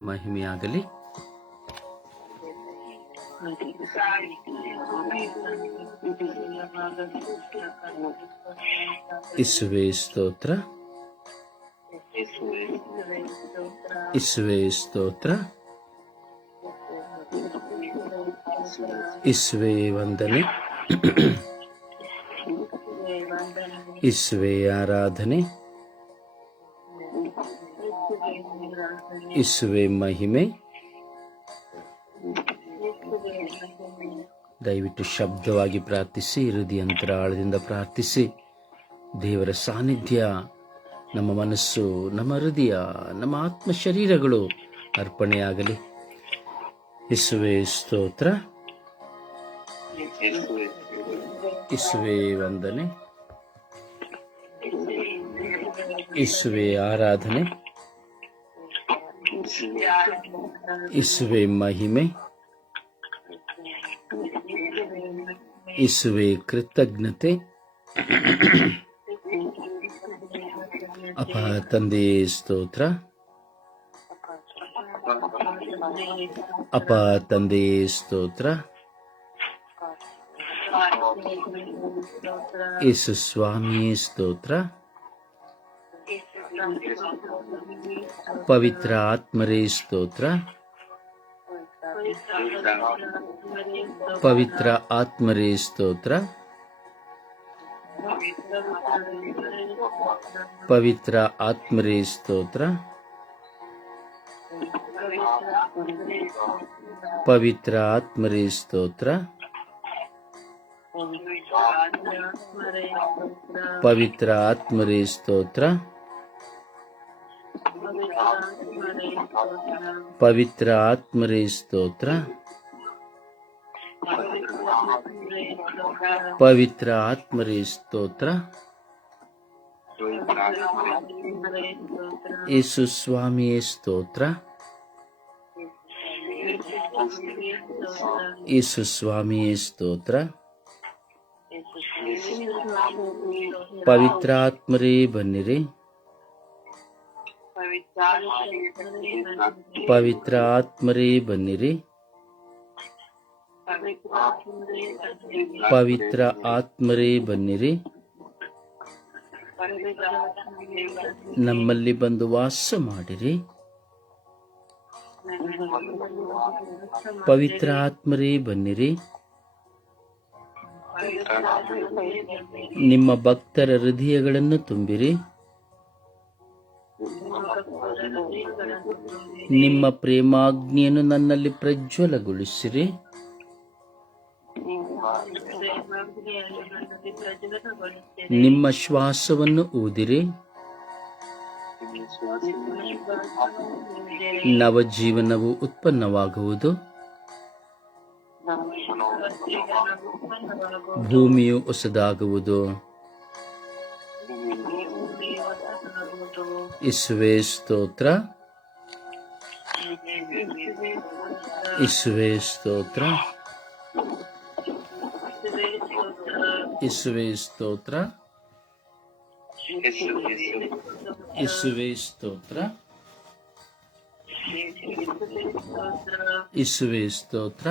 ಮಹಿಮೆಯಾಗಲಿ. ಇಸುವೆ ಸ್ತೋತ್ರ, ಇಸುವೆ ಸ್ತೋತ್ರ, ಇಸುವೆ ವಂದನೆ, ಇಸುವೆ ಆರಾಧನೆ, ಇಸುವೆ ಮಹಿಮೆ. ದಯವಿಟ್ಟು ಶಬ್ದವಾಗಿ ಪ್ರಾರ್ಥಿಸಿ, ಹೃದಯಾಂತರಾಳದಿಂದ ಪ್ರಾರ್ಥಿಸಿ. ದೇವರ ಸಾನ್ನಿಧ್ಯ ನಮ್ಮ ಮನಸ್ಸು, ನಮ್ಮ ಹೃದಯ, ನಮ್ಮ ಆತ್ಮ ಶರೀರಗಳು ಅರ್ಪಣೆಯಾಗಲಿ. ಇಸುವೆ ಸ್ತೋತ್ರ, ಇಸುವೆ ವಂದನೆ, ಇಸುವೆ ಆರಾಧನೆ, ಇಸುವೆ ಮಹಿಮೆ, ಇಸುವೆ ಕೃತಜ್ಞತೆ. ಅಪ ತಂದೆ ಸ್ತೋತ್ರ, ಅಪ ತಂದೆ ಸ್ತೋತ್ರ, ಯೇಸು ಸ್ವಾಮಿ ಸ್ತೋತ್ರ, ಪವಿತ್ರ ಆತ್ಮರೇ ಸ್ತೋತ್ರ, ಪವಿತ್ರ ಆತ್ಮರೇ ಸ್ತೋತ್ರ, ಪವಿತ್ರ ಆತ್ಮರೇ ಸ್ತೋತ್ರ, ಪವಿತ್ರ ಆತ್ಮರೇ ಸ್ತೋತ್ರ, ಪವಿತ್ರ ಆತ್ಮರೇ ಸ್ತೋತ್ರ, ಪವಿತ್ರ ಆತ್ಮರೇ ಸ್ತೋತ್ರ, ಪವಿತ್ರ ಆತ್ಮರೇ ಸ್ತೋತ್ರ, ಯೇಸು ಸ್ವಾಮಿಯೇ ಸ್ತೋತ್ರ, ಯೇಸು ಸ್ವಾಮಿಯೇ ಸ್ತೋತ್ರ, ಪವಿತ್ರ ಆತ್ಮರೇ ಬನ್ನಿರಿ, ಪವಿತ್ರ ಆತ್ಮರೇ ಬನ್ನಿರಿ, ಪವಿತ್ರ ಆತ್ಮರೇ ಬನ್ನಿರಿ, ನಮ್ಮಲ್ಲಿ ಬಂದು ವಾಸ ಮಾಡಿರಿ. ಪವಿತ್ರ ಆತ್ಮರೇ ಬನ್ನಿರಿ, ನಿಮ್ಮ ಭಕ್ತರ ಹೃದಯಗಳನ್ನು ತುಂಬಿರಿ. ನಿಮ್ಮ ಪ್ರೇಮಾಗ್ನಿಯನ್ನು ನನ್ನಲ್ಲಿ ಪ್ರಜ್ವಲಗೊಳಿಸಿರಿ. ನಿಮ್ಮ ಶ್ವಾಸವನ್ನು ಊದಿರಿ. ನವಜೀವನವು ಉತ್ಪನ್ನವಾಗುವುದು. ಭೂಮಿಯು ಹೊಸದಾಗುವುದು. ಇಸುವೆ ಸ್ತೋತ್ರ, ಇಸುವೆ ಸ್ತೋತ್ರ, ಇಸುವೆ ಸ್ತೋತ್ರ, ಇಸುವೆ ಸ್ತೋತ್ರ, ಇಸುವೆ ಸ್ತೋತ್ರ,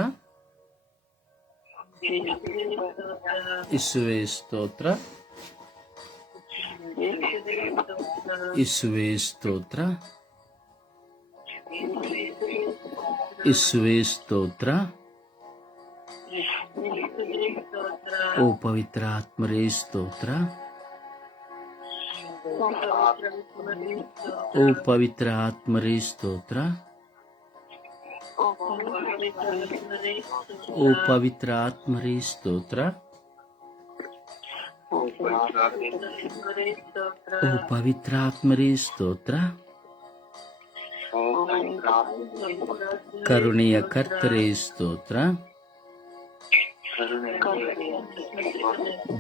ಇಸುವೆ ಸ್ತೋತ್ರ, ಇಸುವೆ ಸ್ತೋತ್ರ, ಇಸುವೆ ಸ್ತೋತ್ರ. ಓ ಪವಿತ್ರ ಆತ್ಮರೇ ಸ್ತೋತ್ರ, ಓ ಪವಿತ್ರ ಆತ್ಮರೇ ಸ್ತೋತ್ರ, ಓ ಪವಿತ್ರ ಆತ್ಮರೇ ಸ್ತೋತ್ರ, ಓ ಪವಿತ್ರ ಆತ್ಮರೇ ಸ್ತೋತ್ರ, ಕರುಣೆಯ ಕರ್ತರೇ ಸ್ತೋತ್ರ,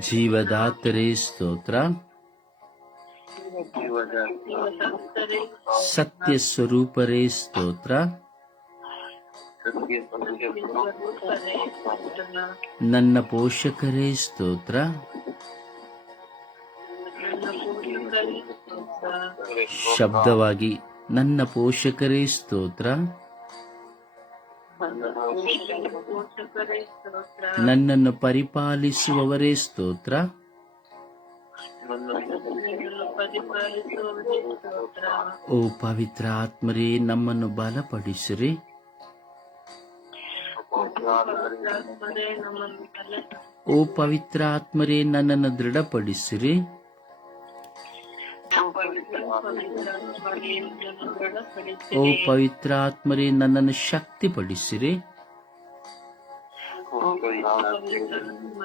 ಜೀವದಾತರೇ ಸ್ತೋತ್ರ, ಸತ್ಯ ಸ್ವರೂಪರೇ ಸ್ತೋತ್ರ, ನನ್ನ ಪೋಷಕರೇ ಸ್ತೋತ್ರ, ಶಬ್ದವಾಗಿ ನನ್ನ ಪೋಷಕರೇ ಸ್ತೋತ್ರ, ಪೋಷಕರೇ ಸ್ತೋತ್ರ, ನನ್ನನ್ನು ಪರಿಪಾಲಿಸುವವರೇ ಸ್ತೋತ್ರ, ನನ್ನನ್ನು ಪರಿಪಾಲಿಸುವವರೇ ಸ್ತೋತ್ರ. ಓ ಪವಿತ್ರ ಆತ್ಮರೇ ನಮ್ಮನ್ನು ಬಲಪಡಿಸಿರಿ, ಪವಿತ್ರಾತ್ಮರೇ ನಮ್ಮನ್ನು ಬಲಪಡಿಸಿರಿ. ಓ ಪವಿತ್ರ ಆತ್ಮರೇ ನನ್ನನ್ನು ದೃಢಪಡಿಸಿರಿ, ಪವಿತ್ರಾತ್ಮರೇ ನನ್ನನ್ನು ಓ ದೃಢಪಡಿಸಿರಿ. ಪವಿತ್ರ ಆತ್ಮರೇ ನನ್ನನ್ನು ಶಕ್ತಿಪಡಿಸಿರಿ, ಪವಿತ್ರಾತ್ಮರೇ ನನ್ನನ್ನು ಓ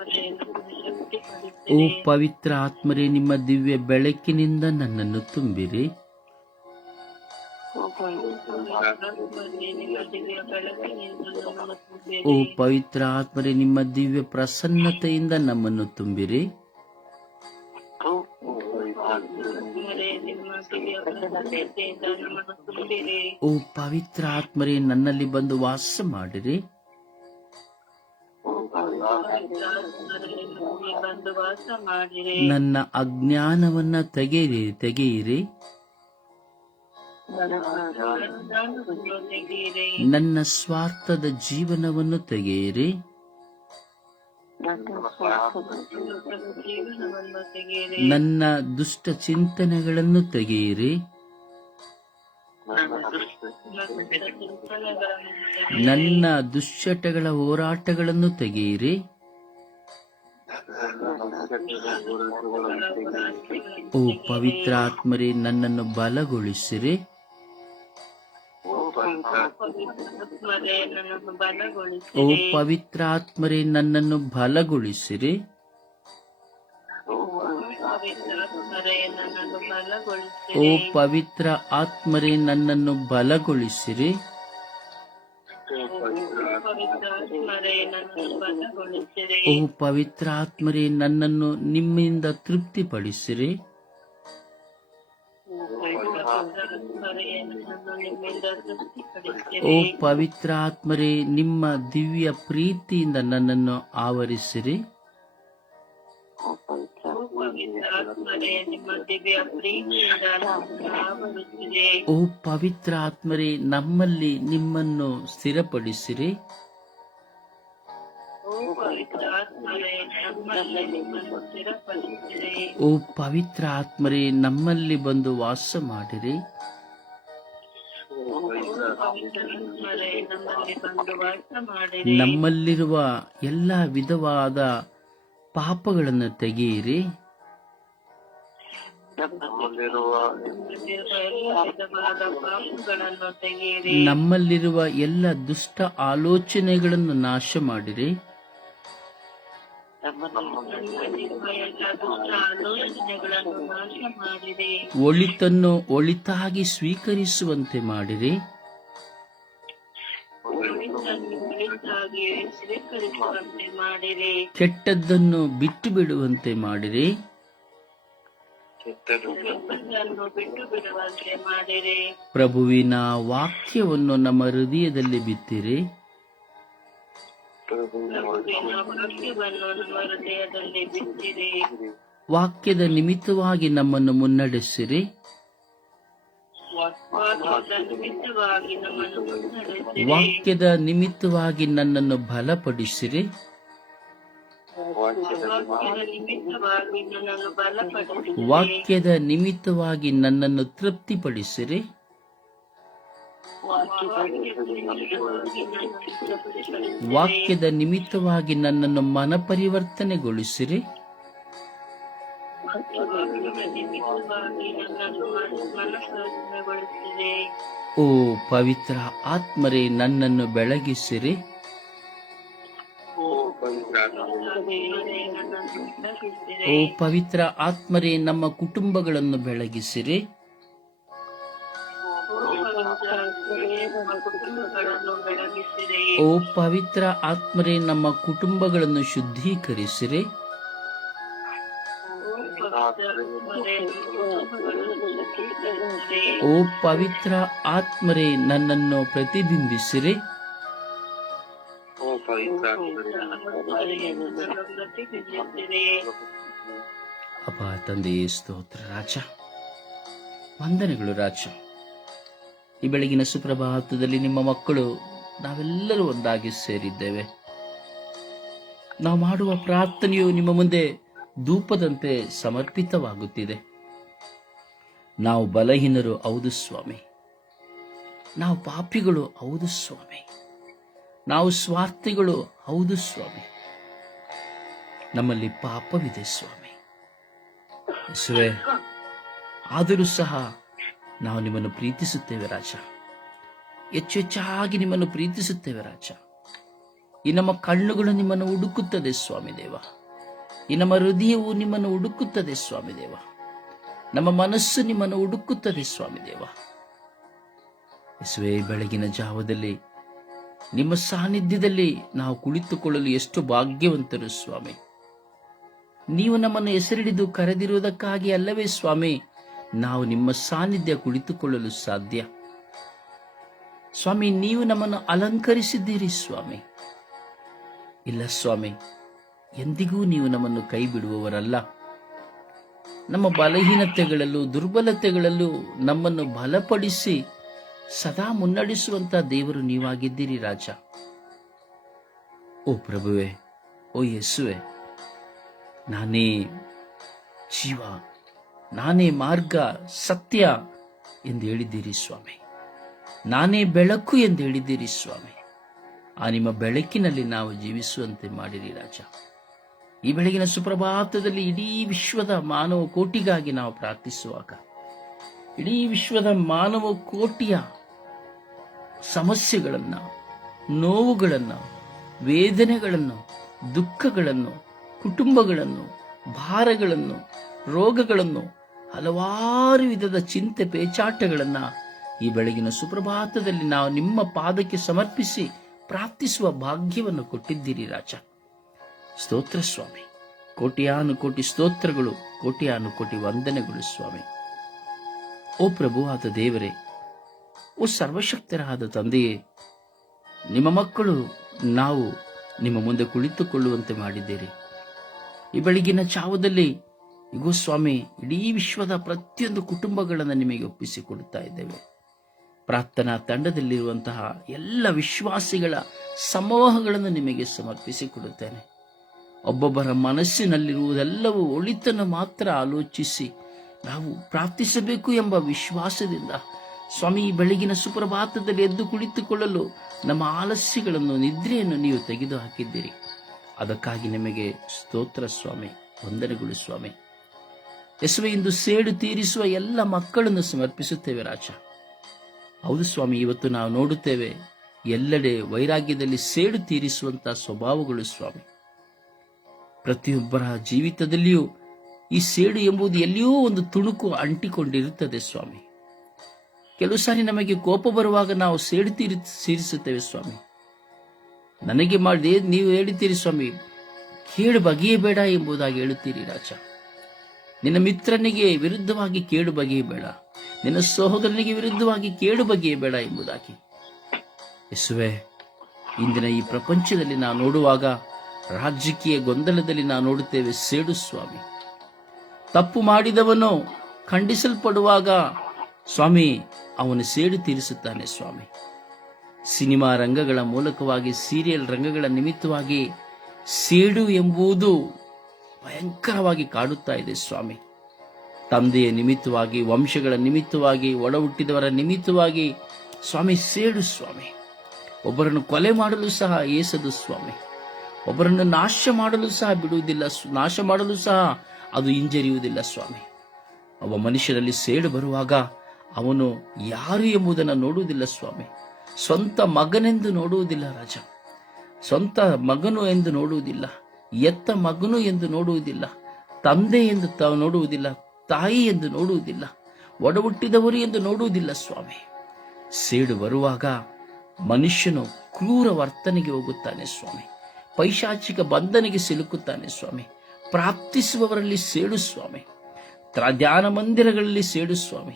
ಶಕ್ತಿಪಡಿಸಿರಿ. ಪವಿತ್ರ ಆತ್ಮರೇ ನಿಮ್ಮ ದಿವ್ಯ ಬೆಳಕಿನಿಂದ ನನ್ನನ್ನು ತುಂಬಿರಿ, ಪವಿತ್ರಾತ್ಮರೇ ನಿಮ್ಮ ದಿವ್ಯ ಬೆಳಕಿನಿಂದ ನಮ್ಮನ್ನು ಓ ತುಂಬಿರಿ. ಪವಿತ್ರ ಆತ್ಮರೇ ನಿಮ್ಮ ದಿವ್ಯ ಪ್ರಸನ್ನತೆಯಿಂದ ನಮ್ಮನ್ನು ತುಂಬಿರಿ, ಪವಿತ್ರಾತ್ಮರೇ ನಿಮ್ಮ ದಿವ್ಯ ಪ್ರಸನ್ನತೆಯಿಂದ ನಮ್ಮನ್ನು ತುಂಬಿರಿ. ಓ ಪವಿತ್ರ ಆತ್ಮರೇ ನನ್ನಲ್ಲಿ ಬಂದು ವಾಸ ಮಾಡಿರಿ, ಪವಿತ್ರಾತ್ಮರೇ ನಮಗೆ ಬಂದು ವಾಸ ಮಾಡಿರಿ. ನನ್ನ ಅಜ್ಞಾನವನ್ನ ತೆಗೆಯಿರಿ, ಜ್ಞಾನವನ್ನು ತೆಗೆಯಿರಿ. ನನ್ನ ಸ್ವಾರ್ಥದ ಜೀವನವನ್ನು ತೆಗೆಯಿರಿ, ಜೀವನವನ್ನು ತೆಗೆಯಿರಿ. ನನ್ನ ದುಷ್ಟ ಚಿಂತನೆಗಳನ್ನು ತೆಗೆಯಿರಿ, ಚಿಂತನೆಗಳನ್ನು ತೆಗೆಯಿರಿ. ನನ್ನ ದುಶ್ಚಟಗಳ ಹೋರಾಟಗಳನ್ನು ತೆಗೆಯಿರಿ, ಓ ಪವಿತ್ರ ಆತ್ಮರೇ ನನ್ನನ್ನು ಬಲಗೊಳಿಸಿರಿ, ಪವಿತ್ರಾತ್ಮರೇ ನನ್ನನ್ನು ಓ ಬಲಗೊಳಿಸಿರಿ. ಪವಿತ್ರ ಆತ್ಮರೇ ನನ್ನನ್ನು ಬಲಗೊಳಿಸಿರಿ, ಪವಿತ್ರಾತ್ಮರೇ ನನ್ನನ್ನು ಓ ಬಲಗೊಳಿಸಿರಿ. ಪವಿತ್ರ ಆತ್ಮರೇ ನನ್ನನ್ನು ಬಲಗೊಳಿಸಿರಿ, ಪವಿತ್ರಾತ್ಮರೇ ನನ್ನನ್ನು ಬಲಗೊಳಿಸಿರಿ. ಓ ಪವಿತ್ರ ಆತ್ಮರೇ ನನ್ನನ್ನು ನಿಮ್ಮಿಂದ ತೃಪ್ತಿಪಡಿಸಿರಿ, ಪವಿತ್ರಾತ್ಮರೇ ನನ್ನನ್ನು ನಿಮ್ಮಿಂದ ಓ ತೃಪ್ತಿಪಡಿಸಿರಿ. ಪವಿತ್ರ ಆತ್ಮರೇ ನಿಮ್ಮ ದಿವ್ಯ ಪ್ರೀತಿಯಿಂದ ನನ್ನನ್ನು ಆವರಿಸಿರಿ, ಪವಿತ್ರಾತ್ಮರೇ ನಿಮ್ಮ ದಿವ್ಯ ಪ್ರೀತಿಯಿಂದ ನನ್ನನ್ನು ಆವರಿಸಿರಿ. ಓ ಪವಿತ್ರ ಆತ್ಮರೇ ನಮ್ಮಲ್ಲಿ ನಿಮ್ಮನ್ನು ಸ್ಥಿರಪಡಿಸಿರಿ, ಓ ಪವಿತ್ರಾತ್ಮರೇ ನಮ್ಮಲ್ಲಿ ನಿಮ್ಮನ್ನು ಸ್ಥಿರಪಡಿಸಿರಿ. ಓ ಪವಿತ್ರ ಆತ್ಮರೇ ನಮ್ಮಲ್ಲಿ ಬಂದು ವಾಸ ಮಾಡಿರಿ, ಓ ಪವಿತ್ರಾತ್ಮರೇ ನಮ್ಮಲ್ಲಿ ಬಂದು ವಾಸ ಮಾಡಿರಿ. ನಮ್ಮಲ್ಲಿರುವ ಎಲ್ಲ ವಿಧವಾದ ಪಾಪಗಳನ್ನು ತೆಗೆಯಿರಿ, ನಮ್ಮಲ್ಲಿರುವ ಎಲ್ಲ ವಿಧವಾದ ಪಾಪಗಳನ್ನು ತೆಗೆಯಿರಿ. ನಮ್ಮಲ್ಲಿರುವ ಎಲ್ಲ ದುಷ್ಟ ಆಲೋಚನೆಗಳನ್ನು ನಾಶ ಮಾಡಿರಿ, ನಮ್ಮಲ್ಲಿರುವ ಎಲ್ಲ ದುಷ್ಟ ಆಲೋಚನೆಗಳನ್ನು ನಾಶ ಮಾಡಿರಿ. ಒಳಿತನ್ನು ಒಳಿತಾಗಿ ಸ್ವೀಕರಿಸುವಂತೆ ಮಾಡಿರಿ, ಒಳಿತನ್ನು ಒಳಿತಾಗಿ ಸ್ವೀಕರಿಸುವಂತೆ ಮಾಡಿರಿ. ಕೆಟ್ಟದ್ದನ್ನು ಬಿಟ್ಟು ಬಿಡುವಂತೆ ಮಾಡಿರಿ, ಕೆಟ್ಟದ್ದನ್ನು ಬಿಟ್ಟು ಬಿಡುವಂತೆ ಮಾಡಿರಿ. ಪ್ರಭುವಿನ ವಾಕ್ಯವನ್ನು ನಮ್ಮ ಹೃದಯದಲ್ಲಿ ಬಿತ್ತಿರಿ, ಪ್ರಭುವಿನ ವಾಕ್ಯವನ್ನು ನಮ್ಮ ಹೃದಯದಲ್ಲಿ ಬಿತ್ತಿರಿ. ವಾಕ್ಯದ ನಿಮಿತ್ತವಾಗಿ ನಮ್ಮನ್ನು ಮುನ್ನಡೆಸಿರಿ, ವಾಕ್ಯದ ನಿಮಿತ್ತವಾಗಿ ನಮ್ಮನ್ನು ಮುನ್ನಡೆಸಿರಿ. ವಾಕ್ಯದ ನಿಮಿತ್ತವಾಗಿ ನನ್ನನ್ನು ಬಲಪಡಿಸಿರಿ, ವಾಕ್ಯದ ನಿಮಿತ್ತವಾಗಿ ನನ್ನನ್ನು ಬಲಪಡಿಸಿರಿ. ವಾಕ್ಯದ ನಿಮಿತ್ತವಾಗಿ ನನ್ನನ್ನು ತೃಪ್ತಿಪಡಿಸಿರಿ, ವಾಕ್ಯದ ನಿಮಿತ್ತವಾಗಿ ನನ್ನನ್ನು ಮನಪರಿವರ್ತನೆಗೊಳಿಸಿರಿ, ಓ ಪವಿತ್ರ ಆತ್ಮರೇ ನನ್ನನ್ನು ಬೆಳಗಿಸಿರಿ, ಓ ಪವಿತ್ರ ಆತ್ಮರೇ ನಮ್ಮ ಕುಟುಂಬಗಳನ್ನು ಬೆಳಗಿಸಿರಿ, ಓ ಪವಿತ್ರ ಆತ್ಮರೇ ನಮ್ಮ ಕುಟುಂಬಗಳನ್ನು ಶುದ್ಧೀಕರಿಸಿರಿ, ಓ ಪವಿತ್ರ ಆತ್ಮರೇ ನನ್ನನ್ನು ಪ್ರತಿಬಿಂಬಿಸಿರಿ, ಅಪ್ಪ ತಂದೆಯೇ ಸ್ತೋತ್ರ ರಾಜ, ವಂದನೆಗಳು ರಾಜ. ಈ ಬೆಳಗಿನ ಸುಪ್ರಭಾತದಲ್ಲಿ ನಿಮ್ಮ ಮಕ್ಕಳು ನಾವೆಲ್ಲರೂ ಒಂದಾಗಿ ಸೇರಿದ್ದೇವೆ. ನಾವು ಮಾಡುವ ಪ್ರಾರ್ಥನೆಯು ನಿಮ್ಮ ಮುಂದೆ ಧೂಪದಂತೆ ಸಮರ್ಪಿತವಾಗುತ್ತಿದೆ. ನಾವು ಬಲಹೀನರು ಹೌದು ಸ್ವಾಮಿ, ನಾವು ಪಾಪಿಗಳು ಹೌದು ಸ್ವಾಮಿ, ನಾವು ಸ್ವಾರ್ಥಿಗಳು ಹೌದು ಸ್ವಾಮಿ, ನಮ್ಮಲ್ಲಿ ಪಾಪವಿದೆ ಸ್ವಾಮಿ. ಯೇಸುವೇ, ಆದರೂ ಸಹ ನಾವು ನಿಮ್ಮನ್ನು ಪ್ರೀತಿಸುತ್ತೇವೆ ರಾಜ, ಹೆಚ್ಚು ಹೆಚ್ಚಾಗಿ ನಿಮ್ಮನ್ನು ಪ್ರೀತಿಸುತ್ತೇವೆ ರಾಜ. ಈ ನಮ್ಮ ಕಣ್ಣುಗಳು ನಿಮ್ಮನ್ನು ಹುಡುಕುತ್ತದೆ ಸ್ವಾಮಿ ದೇವ, ಈ ನಮ್ಮ ಹೃದಯವು ನಿಮ್ಮನ್ನು ಹುಡುಕುತ್ತದೆ ಸ್ವಾಮಿ ದೇವ, ನಮ್ಮ ಮನಸ್ಸು ನಿಮ್ಮನ್ನು ಹುಡುಕುತ್ತದೆ ಸ್ವಾಮಿ ದೇವ. ಯೇಸುವೇ, ಬೆಳಗಿನ ಜಾವದಲ್ಲಿ ನಿಮ್ಮ ಸಾನ್ನಿಧ್ಯದಲ್ಲಿ ನಾವು ಕುಳಿತುಕೊಳ್ಳಲು ಎಷ್ಟು ಭಾಗ್ಯವಂತರು ಸ್ವಾಮಿ. ನೀವು ನಮ್ಮನ್ನು ಹೆಸರಿಡಿದು ಕರೆದಿರುವುದಕ್ಕಾಗಿ ಅಲ್ಲವೇ ಸ್ವಾಮಿ ನಾವು ನಿಮ್ಮ ಸಾನ್ನಿಧ್ಯ ಕುಳಿತುಕೊಳ್ಳಲು ಸಾಧ್ಯ. ಸ್ವಾಮಿ, ನೀವು ನಮ್ಮನ್ನು ಅಲಂಕರಿಸಿದ್ದೀರಿ ಸ್ವಾಮಿ. ಇಲ್ಲ ಸ್ವಾಮಿ, ಎಂದಿಗೂ ನೀವು ನಮ್ಮನ್ನು ಕೈ ಬಿಡುವವರಲ್ಲ. ನಮ್ಮ ಬಲಹೀನತೆಗಳಲ್ಲೂ ದುರ್ಬಲತೆಗಳಲ್ಲೂ ನಮ್ಮನ್ನು ಬಲಪಡಿಸಿ ಸದಾ ಮುನ್ನಡೆಸುವಂತ ದೇವರು ನೀವಾಗಿದ್ದೀರಿ ರಾಜ. ಓ ಪ್ರಭುವೆ, ಓ ಯೇಸುವೆ, ನಾನೇ ಜೀವ, ನಾನೇ ಮಾರ್ಗ ಸತ್ಯ ಎಂದು ಹೇಳಿದ್ದೀರಿ ಸ್ವಾಮಿ, ನಾನೇ ಬೆಳಕು ಎಂದು ಹೇಳಿದ್ದೀರಿ ಸ್ವಾಮಿ. ಆ ನಿಮ್ಮ ಬೆಳಕಿನಲ್ಲಿ ನಾವು ಜೀವಿಸುವಂತೆ ಮಾಡಿರಿ ರಾಜ. ಈ ಬೆಳಗಿನ ಸುಪ್ರಭಾತದಲ್ಲಿ ಇಡೀ ವಿಶ್ವದ ಮಾನವ ಕೋಟಿಗಾಗಿ ನಾವು ಪ್ರಾರ್ಥಿಸುವಾಗ, ಇಡೀ ವಿಶ್ವದ ಮಾನವ ಕೋಟಿಯ ಸಮಸ್ಯೆಗಳನ್ನು, ನೋವುಗಳನ್ನು, ವೇದನೆಗಳನ್ನು, ದುಃಖಗಳನ್ನು, ಕುಟುಂಬಗಳನ್ನು, ಭಾರಗಳನ್ನು, ರೋಗಗಳನ್ನು, ಹಲವಾರು ವಿಧದ ಚಿಂತೆ ಪೇಚಾಟಗಳನ್ನು ಈ ಬೆಳಗಿನ ಸುಪ್ರಭಾತದಲ್ಲಿ ನಾವು ನಿಮ್ಮ ಪಾದಕ್ಕೆ ಸಮರ್ಪಿಸಿ ಪ್ರಾರ್ಥಿಸುವ ಭಾಗ್ಯವನ್ನು ಕೊಟ್ಟಿದ್ದೀರಿ ರಾಜ. ಸ್ತೋತ್ರ ಸ್ವಾಮಿ, ಕೋಟಿಯಾನು ಕೋಟಿ ಸ್ತೋತ್ರಗಳು, ಕೋಟಿಯಾನು ಕೋಟಿ ವಂದನೆಗಳು ಸ್ವಾಮಿ. ಓ ಪ್ರಭು ಆದ ದೇವರೇ, ಓ ಸರ್ವಶಕ್ತರಾದ ತಂದೆಯೇ, ನಿಮ್ಮ ಮಕ್ಕಳು ನಾವು ನಿಮ್ಮ ಮುಂದೆ ಕುಳಿತುಕೊಳ್ಳುವಂತೆ ಮಾಡಿದ್ದೀರಿ. ಈ ಬೆಳಗಿನ ಚಾವದಲ್ಲಿ ಇಗೋ ಸ್ವಾಮಿ, ಇಡೀ ವಿಶ್ವದ ಪ್ರತಿಯೊಂದು ಕುಟುಂಬಗಳನ್ನು ನಿಮಗೆ ಒಪ್ಪಿಸಿಕೊಡುತ್ತಾ ಇದ್ದೇವೆ. ಪ್ರಾರ್ಥನಾ ತಂಡದಲ್ಲಿರುವಂತಹ ಎಲ್ಲ ವಿಶ್ವಾಸಿಗಳ ಸಮೂಹಗಳನ್ನು ನಿಮಗೆ ಸಮರ್ಪಿಸಿಕೊಡುತ್ತೇನೆ. ಒಬ್ಬೊಬ್ಬರ ಮನಸ್ಸಿನಲ್ಲಿರುವುದೆಲ್ಲವೂ ಒಳಿತನ್ನು ಮಾತ್ರ ಆಲೋಚಿಸಿ ನಾವು ಪ್ರಾರ್ಥಿಸಬೇಕು ಎಂಬ ವಿಶ್ವಾಸದಿಂದ ಸ್ವಾಮಿ ಈ ಬೆಳಗಿನ ಸುಪ್ರಭಾತದಲ್ಲಿ ಎದ್ದು ಕುಳಿತುಕೊಳ್ಳಲು ನಮ್ಮ ಆಲಸ್ಯಗಳನ್ನು, ನಿದ್ರೆಯನ್ನು ನೀವು ತೆಗೆದು ಹಾಕಿದ್ದೀರಿ. ಅದಕ್ಕಾಗಿ ನಿಮಗೆ ಸ್ತೋತ್ರ ಸ್ವಾಮಿ, ವಂದನೆಗಳು ಸ್ವಾಮಿ. ಯೇಸುವೆ, ಇಂದು ಸೇಡು ತೀರಿಸುವ ಎಲ್ಲ ಮಕ್ಕಳನ್ನು ಸಮರ್ಪಿಸುತ್ತೇವೆ ರಾಜ. ಹೌದು ಸ್ವಾಮಿ, ಇವತ್ತು ನಾವು ನೋಡುತ್ತೇವೆ ಎಲ್ಲೆಡೆ ವೈರಾಗ್ಯದಲ್ಲಿ ಸೇಡು ತೀರಿಸುವಂತಹ ಸ್ವಭಾವಗಳು ಸ್ವಾಮಿ. ಪ್ರತಿಯೊಬ್ಬರ ಜೀವಿತದಲ್ಲಿಯೂ ಈ ಸೇಡು ಎಂಬುದು ಎಲ್ಲಿಯೋ ಒಂದು ತುಣುಕು ಅಂಟಿಕೊಂಡಿರುತ್ತದೆ ಸ್ವಾಮಿ. ಕೆಲವು ಸಾರಿ ನಮಗೆ ಕೋಪ ಬರುವಾಗ ನಾವು ಸೇಡು ತೀರಿಸುತ್ತೇವೆ ಸ್ವಾಮಿ. ನನಗೆ ಮಾಡಿ ನೀವು ಹೇಳುತ್ತೀರಿ ಸ್ವಾಮಿ, ಕೇಡು ಬಗೆಯಬೇಡ ಎಂಬುದಾಗಿ ಹೇಳುತ್ತೀರಿ ರಾಜ. ನಿನ್ನ ಮಿತ್ರನಿಗೆ ವಿರುದ್ಧವಾಗಿ ಕೇಡು ಬಗೆಯಬೇಡ, ನಿನ್ನ ಸಹೋದರನಿಗೆ ವಿರುದ್ಧವಾಗಿ ಕೇಡು ಬಗೆಯಬೇಡ ಎಂಬುದಾಗಿ. ಯೇಸುವೆ, ಇಂದಿನ ಈ ಪ್ರಪಂಚದಲ್ಲಿ ನಾವು ನೋಡುವಾಗ ರಾಜಕೀಯ ಗೊಂದಲದಲ್ಲಿ ನಾವು ನೋಡುತ್ತೇವೆ ಸೇಡು ಸ್ವಾಮಿ. ತಪ್ಪು ಮಾಡಿದವನು ಖಂಡಿಸಲ್ಪಡುವಾಗ ಸ್ವಾಮಿ ಅವನು ಸೇಡು ತೀರಿಸುತ್ತಾನೆ ಸ್ವಾಮಿ. ಸಿನಿಮಾ ರಂಗಗಳ ಮೂಲಕವಾಗಿ, ಸೀರಿಯಲ್ ರಂಗಗಳ ನಿಮಿತ್ತವಾಗಿ ಸೇಡು ಎಂಬುದು ಭಯಂಕರವಾಗಿ ಕಾಡುತ್ತಾ ಇದೆ ಸ್ವಾಮಿ. ತಂದೆಯ ನಿಮಿತ್ತವಾಗಿ, ವಂಶಗಳ ನಿಮಿತ್ತವಾಗಿ, ಒಡ ಹುಟ್ಟಿದವರ ನಿಮಿತ್ತವಾಗಿ ಸ್ವಾಮಿ ಸೇಡು ಸ್ವಾಮಿ. ಒಬ್ಬರನ್ನು ಕೊಲೆ ಮಾಡಲು ಸಹ ಏಸದು ಸ್ವಾಮಿ. ಒಬ್ಬರನ್ನು ನಾಶ ಮಾಡಲು ಸಹ ಬಿಡುವುದಿಲ್ಲ, ನಾಶ ಮಾಡಲು ಸಹ ಅದು ಹಿಂಜರಿಯುವುದಿಲ್ಲ ಸ್ವಾಮಿ. ಒಬ್ಬ ಮನುಷ್ಯರಲ್ಲಿ ಸೇಡು ಬರುವಾಗ ಅವನು ಯಾರು ಎಂಬುದನ್ನು ನೋಡುವುದಿಲ್ಲ ಸ್ವಾಮಿ. ಸ್ವಂತ ಮಗನೆಂದು ನೋಡುವುದಿಲ್ಲ ರಾಜ, ಸ್ವಂತ ಮಗನು ಎಂದು ನೋಡುವುದಿಲ್ಲ, ಎತ್ತ ಮಗನು ಎಂದು ನೋಡುವುದಿಲ್ಲ, ತಂದೆ ಎಂದು ನೋಡುವುದಿಲ್ಲ, ತಾಯಿ ಎಂದು ನೋಡುವುದಿಲ್ಲ, ಒಡ ಹುಟ್ಟಿದವರು ಎಂದು ನೋಡುವುದಿಲ್ಲ ಸ್ವಾಮಿ. ಸೇಡು ಬರುವಾಗ ಮನುಷ್ಯನು ಕ್ರೂರ ವರ್ತನೆಗೆ ಹೋಗುತ್ತಾನೆ ಸ್ವಾಮಿ, ಪೈಶಾಚಿಕ ಬಂಧನೆಗೆ ಸಿಲುಕುತ್ತಾನೆ ಸ್ವಾಮಿ. ಪ್ರಾರ್ಥಿಸುವವರಲ್ಲಿ ಸೇಡು ಸ್ವಾಮಿ, ಧ್ಯಾನ ಮಂದಿರಗಳಲ್ಲಿ ಸೇಡು ಸ್ವಾಮಿ,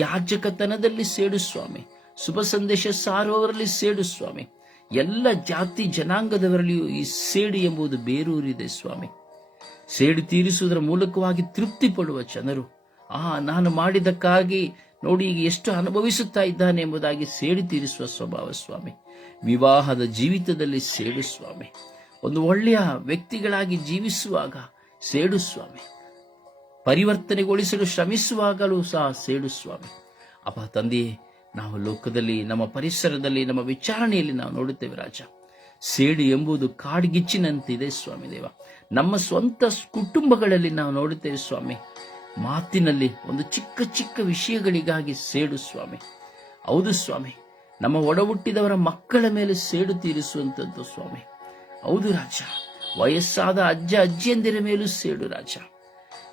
ಯಾಜಕತನದಲ್ಲಿ ಸೇಡು ಸ್ವಾಮಿ, ಶುಭ ಸಂದೇಶ ಸಾರುವವರಲ್ಲಿ ಸೇಡು ಸ್ವಾಮಿ. ಎಲ್ಲ ಜಾತಿ ಜನಾಂಗದವರಲ್ಲಿಯೂ ಈ ಸೇಡು ಎಂಬುದು ಬೇರೂರಿದೆ ಸ್ವಾಮಿ. ಸೇಡು ತೀರಿಸುವುದರ ಮೂಲಕವಾಗಿ ತೃಪ್ತಿ ಪಡುವ ಜನರು, ನಾನು ಮಾಡಿದ್ದಕ್ಕಾಗಿ ನೋಡಿ ಈಗ ಎಷ್ಟು ಅನುಭವಿಸುತ್ತಾ ಇದ್ದಾನೆ ಎಂಬುದಾಗಿ ಸೇಡು ತೀರಿಸುವ ಸ್ವಭಾವ ಸ್ವಾಮಿ. ವಿವಾಹದ ಜೀವಿತದಲ್ಲಿ ಸೇಡು ಸ್ವಾಮಿ. ಒಂದು ಒಳ್ಳೆಯ ವ್ಯಕ್ತಿಗಳಾಗಿ ಜೀವಿಸುವಾಗ ಸೇಡು ಸ್ವಾಮಿ. ಪರಿವರ್ತನೆಗೊಳಿಸಲು ಶ್ರಮಿಸುವಾಗಲೂ ಸಹ ಸೇಡು ಸ್ವಾಮಿ. ಅಪ್ಪ ತಂದೆಯೇ, ನಾವು ಲೋಕದಲ್ಲಿ, ನಮ್ಮ ಪರಿಸರದಲ್ಲಿ, ನಮ್ಮ ವಿಚಾರಣೆಯಲ್ಲಿ ನಾವು ನೋಡುತ್ತೇವೆ ರಾಜ, ಸೇಡು ಎಂಬುದು ಕಾಡ್ಗಿಚ್ಚಿನಂತಿದೆ ಸ್ವಾಮಿ ದೇವ. ನಮ್ಮ ಸ್ವಂತ ಕುಟುಂಬಗಳಲ್ಲಿ ನಾವು ನೋಡುತ್ತೇವೆ ಸ್ವಾಮಿ, ಮಾತಿನಲ್ಲಿ ಒಂದು ಚಿಕ್ಕ ಚಿಕ್ಕ ವಿಷಯಗಳಿಗಾಗಿ ಸೇಡು ಸ್ವಾಮಿ. ಹೌದು ಸ್ವಾಮಿ, ನಮ್ಮ ಒಡಹುಟ್ಟಿದವರ ಮಕ್ಕಳ ಮೇಲೆ ಸೇಡು ತೀರಿಸುವಂಥದ್ದು ಸ್ವಾಮಿ. ಹೌದು ರಾಜ, ವಯಸ್ಸಾದ ಅಜ್ಜ ಅಜ್ಜಿಯಂದಿರ ಮೇಲೂ ಸೇಡು ರಾಜ.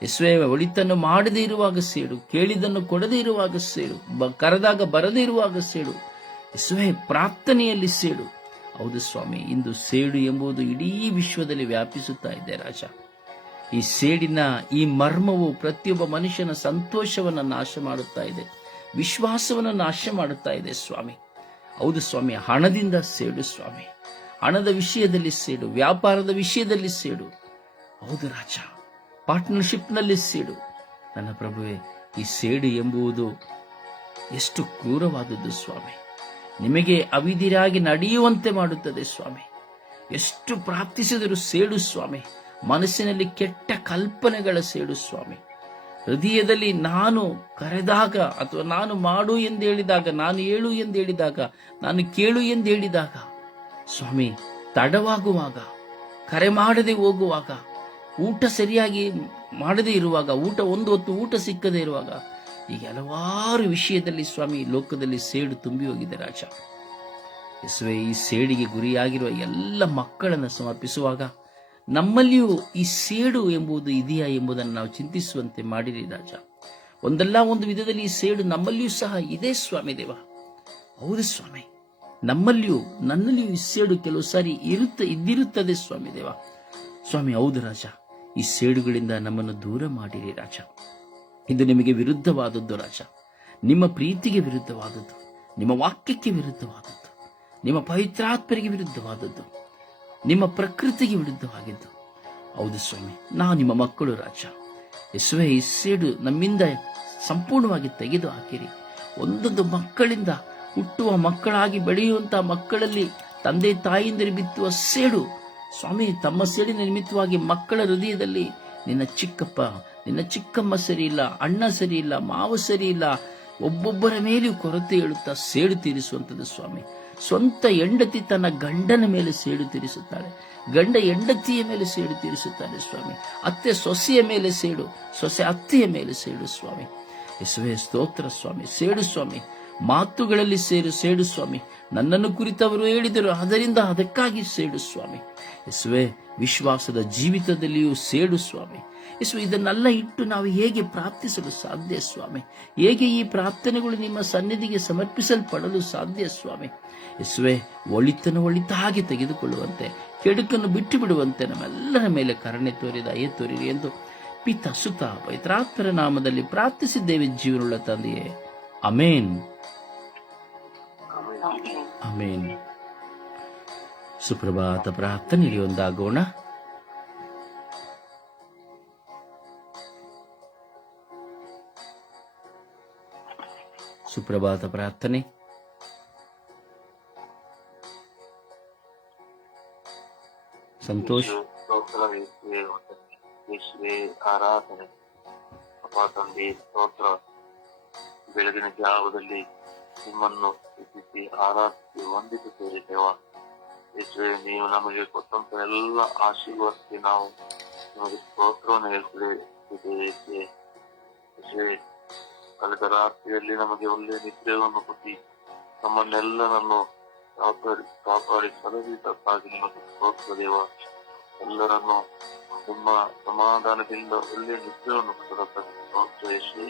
ಯೇಸುವೆ, ಒಳಿತನ್ನು ಮಾಡದೇ ಇರುವಾಗ ಸೇಡು, ಕೇಳಿದನ್ನು ಕೊಡದೇ ಇರುವಾಗ ಸೇಡು, ಕರೆದಾಗ ಬರದೇ ಇರುವಾಗ ಸೇಡು. ಯೇಸುವೆ, ಪ್ರಾರ್ಥನೆಯಲ್ಲಿ ಸೇಡು. ಹೌದು ಸ್ವಾಮಿ, ಇಂದು ಸೇಡು ಎಂಬುದು ಇಡೀ ವಿಶ್ವದಲ್ಲಿ ವ್ಯಾಪಿಸುತ್ತಾ ಇದೆ ರಾಜ. ಈ ಸೇಡಿನ ಈ ಮರ್ಮವು ಪ್ರತಿಯೊಬ್ಬ ಮನುಷ್ಯನ ಸಂತೋಷವನ್ನು ನಾಶ ಮಾಡುತ್ತಾ ಇದೆ, ವಿಶ್ವಾಸವನ್ನು ನಾಶ ಮಾಡುತ್ತಾ ಇದೆ ಸ್ವಾಮಿ. ಹೌದು ಸ್ವಾಮಿ, ಹಣದಿಂದ ಸೇಡು ಸ್ವಾಮಿ, ಹಣದ ವಿಷಯದಲ್ಲಿ ಸೇಡು, ವ್ಯಾಪಾರದ ವಿಷಯದಲ್ಲಿ ಸೇಡು. ಹೌದು ರಾಜ, ಪಾರ್ಟ್ನರ್ಶಿಪ್ನಲ್ಲಿ ಸೇಡು. ನನ್ನ ಪ್ರಭುವೆ, ಈ ಸೇಡು ಎಂಬುದು ಎಷ್ಟು ಕ್ರೂರವಾದದ್ದು ಸ್ವಾಮಿ. ನಿಮಗೆ ಅವಿಧಿರಾಗಿ ನಡೆಯುವಂತೆ ಮಾಡುತ್ತದೆ ಸ್ವಾಮಿ. ಎಷ್ಟು ಪ್ರಾರ್ಥಿಸಿದರೂ ಸೇಡು ಸ್ವಾಮಿ. ಮನಸ್ಸಿನಲ್ಲಿ ಕೆಟ್ಟ ಕಲ್ಪನೆಗಳ ಸೇಡು ಸ್ವಾಮಿ. ಹೃದಯದಲ್ಲಿ ನಾನು ಕರೆದಾಗ ಅಥವಾ ನಾನು ಮಾಡು ಎಂದು ಹೇಳಿದಾಗ, ನಾನು ಹೇಳು ಎಂದು ಹೇಳಿದಾಗ, ನಾನು ಕೇಳು ಎಂದು ಹೇಳಿದಾಗ ಸ್ವಾಮಿ ತಡವಾಗುವಾಗ, ಕರೆ ಮಾಡದೆ ಹೋಗುವಾಗ, ಊಟ ಸರಿಯಾಗಿ ಮಾಡದೇ ಇರುವಾಗ, ಒಂದು ಹೊತ್ತು ಊಟ ಸಿಕ್ಕದೇ ಇರುವಾಗ, ಈಗ ಹಲವಾರು ವಿಷಯದಲ್ಲಿ ಸ್ವಾಮಿ ಲೋಕದಲ್ಲಿ ಸೇಡು ತುಂಬಿ ಹೋಗಿದೆ ರಾಜ. ಯೇಸುವೆ, ಈ ಸೇಡಿಗೆ ಗುರಿಯಾಗಿರುವ ಎಲ್ಲ ಮಕ್ಕಳನ್ನು ಸಮರ್ಪಿಸುವಾಗ ನಮ್ಮಲ್ಲಿಯೂ ಈ ಸೇಡು ಎಂಬುದು ಇದೆಯಾ ಎಂಬುದನ್ನು ನಾವು ಚಿಂತಿಸುವಂತೆ ಮಾಡಿರಿ ರಾಜ. ಒಂದಲ್ಲ ಒಂದು ವಿಧದಲ್ಲಿ ಈ ಸೇಡು ನಮ್ಮಲ್ಲಿಯೂ ಸಹ ಇದೆ ಸ್ವಾಮಿ ದೇವ. ಹೌದು ಸ್ವಾಮಿ, ನಮ್ಮಲ್ಲಿಯೂ ನನ್ನಲ್ಲಿಯೂ ಈ ಸೇಡು ಕೆಲವು ಸಾರಿ ಇದ್ದಿರುತ್ತದೆ ಸ್ವಾಮಿ ದೇವ. ಸ್ವಾಮಿ, ಹೌದು ರಾಜ, ಈ ಸೇಡುಗಳಿಂದ ನಮ್ಮನ್ನು ದೂರ ಮಾಡಿರಿ ರಾಜ. ಇದು ನಿಮಗೆ ವಿರುದ್ಧವಾದದ್ದು ರಾಜ. ನಿಮ್ಮ ಪ್ರೀತಿಗೆ ವಿರುದ್ಧವಾದದ್ದು, ನಿಮ್ಮ ವಾಕ್ಯಕ್ಕೆ ವಿರುದ್ಧವಾದದ್ದು, ನಿಮ್ಮ ಪವಿತ್ರಾತ್ಮರಿಗೆ ವಿರುದ್ಧವಾದದ್ದು, ನಿಮ್ಮ ಪ್ರಕೃತಿಗೆ ವಿರುದ್ಧವಾಗಿದ್ದು. ಹೌದು ಸ್ವಾಮಿ, ನಾವು ನಿಮ್ಮ ಮಕ್ಕಳು ರಾಜ. ಯೇಸುವೆ, ಈ ಸೇಡು ನಮ್ಮಿಂದ ಸಂಪೂರ್ಣವಾಗಿ ತೆಗೆದು ಹಾಕಿರಿ. ಒಂದೊಂದು ಮಕ್ಕಳಿಂದ, ಹುಟ್ಟುವ ಮಕ್ಕಳಾಗಿ ಬೆಳೆಯುವಂತಹ ಮಕ್ಕಳಲ್ಲಿ ತಂದೆ ತಾಯಿಯಿಂದಲೇ ಬಿತ್ತುವ ಸೇಡು ಸ್ವಾಮಿ, ತಮ್ಮ ಸೇಡಿನ ನಿಮಿತ್ತವಾಗಿ ಮಕ್ಕಳ ಹೃದಯದಲ್ಲಿ ನಿನ್ನ ಚಿಕ್ಕಪ್ಪ, ನಿನ್ನ ಚಿಕ್ಕಮ್ಮ ಸರಿ ಇಲ್ಲ, ಅಣ್ಣ ಸರಿ ಇಲ್ಲ, ಮಾವ ಸರಿ ಇಲ್ಲ, ಒಬ್ಬೊಬ್ಬರ ಮೇಲೆಯೂ ಕೊರತೆ ಹೇಳುತ್ತಾ ಸೇಡು ತೀರಿಸುವಂಥದ್ದು ಸ್ವಾಮಿ. ಸ್ವಂತ ಹೆಂಡತಿ ತನ್ನ ಗಂಡನ ಮೇಲೆ ಸೇಡು ತೀರಿಸುತ್ತಾಳೆ, ಗಂಡ ಹೆಂಡತಿಯ ಮೇಲೆ ಸೇಡು ತೀರಿಸುತ್ತಾನೆ ಸ್ವಾಮಿ. ಅತ್ತೆ ಸೊಸೆಯ ಮೇಲೆ ಸೇಡು, ಸೊಸೆ ಅತ್ತೆಯ ಮೇಲೆ ಸೇಡು ಸ್ವಾಮಿ. ಯೇಸುವೇ, ಸ್ತೋತ್ರ ಸ್ವಾಮಿ. ಸೇಡು ಸ್ವಾಮಿ, ಮಾತುಗಳಲ್ಲಿ ಸೇಡು ಸ್ವಾಮಿ. ನನ್ನನ್ನು ಕುರಿತವರು ಹೇಳಿದರು, ಅದಕ್ಕಾಗಿ ಸೇಡು ಸ್ವಾಮಿ. ಯೇಸುವೇ, ವಿಶ್ವಾಸದ ಜೀವಿತದಲ್ಲಿಯೂ ಸೇಡು ಸ್ವಾಮಿ. ಯೇಸುವೆ, ಇದನ್ನೆಲ್ಲ ಇಟ್ಟು ನಾವು ಹೇಗೆ ಪ್ರಾರ್ಥಿಸಲು ಸಾಧ್ಯ ಸ್ವಾಮಿ? ಹೇಗೆ ಈ ಪ್ರಾರ್ಥನೆಗಳು ನಿಮ್ಮ ಸನ್ನಿಧಿಗೆ ಸಮರ್ಪಿಸಲ್ಪಡಲು ಸಾಧ್ಯ ಸ್ವಾಮಿ? ಯೇಸುವೆ, ಒಳಿತಾಗಿ ತೆಗೆದುಕೊಳ್ಳುವಂತೆ, ಕೆಡುಕನ್ನು ಬಿಟ್ಟು ಬಿಡುವಂತೆ ನಮ್ಮೆಲ್ಲರ ಮೇಲೆ ಕರುಣೆ ತೋರಿ ದಯೆ ತೋರಿರಿ ಎಂದು ಪಿತ ಸುತ ಪವಿತ್ರಾತ್ಮರ ನಾಮದಲ್ಲಿ ಪ್ರಾರ್ಥಿಸಿದ್ದೇವೆ ಜೀವನುಳ್ಳ ತಂದೆಯೇ. Amen, amen. ಸುಪ್ರಭಾತ ಪ್ರಾರ್ಥನೆಗೆ ಒಂದಾಗೋಣ. ಸುಪ್ರಭಾತ ಪ್ರಾರ್ಥನೆ. ಸಂತೋಷ್. ಆರಾಧನೆ ಅಪ್ಪ ತಂದೆ, ಸ್ತೋತ್ರ. ಬೆಳಗಿನ ಜಾವದಲ್ಲಿ ನಿಮ್ಮನ್ನು ಸ್ತುತಿಸಿ ಆರಾಧಿಸಿ ವಂದಿಸುತ್ತೇವೆ ದೇವ. ಯೇಸುವೆ, ನೀವು ನಮಗೆ ಕೊಟ್ಟಂತ ಎಲ್ಲ ಆಶೀರ್ವಾದಕ್ಕೆ ನಾವು ನಿಮಗೆ ಸ್ತೋತ್ರವನ್ನು ಹೇಳ್ತಿದ್ದೇವೆ. ಯೇಸುವೆ, ಕಳೆದ ರಾತ್ರಿಯಲ್ಲಿ ನಮಗೆ ಒಳ್ಳೆಯ ನಿದ್ರೆಯನ್ನು ಕೊಟ್ಟಿ ನಮ್ಮನ್ನೆಲ್ಲರನ್ನು ಕಾಪಾಡಿ ಸಲಹಿದ್ದಕ್ಕಾಗಿ ನಿಮಗೆ ಸ್ತೋತ್ರ ದೇವ. ಎಲ್ಲರನ್ನು ನಿಮ್ಮ ಸಮಾಧಾನದಿಂದ ಒಳ್ಳೆಯ ನಿದ್ರೆಯನ್ನು ಕೊಟ್ಟದಕ್ಕಾಗಿ ಸ್ತೋತ್ರ ಯೇಸುವೆ.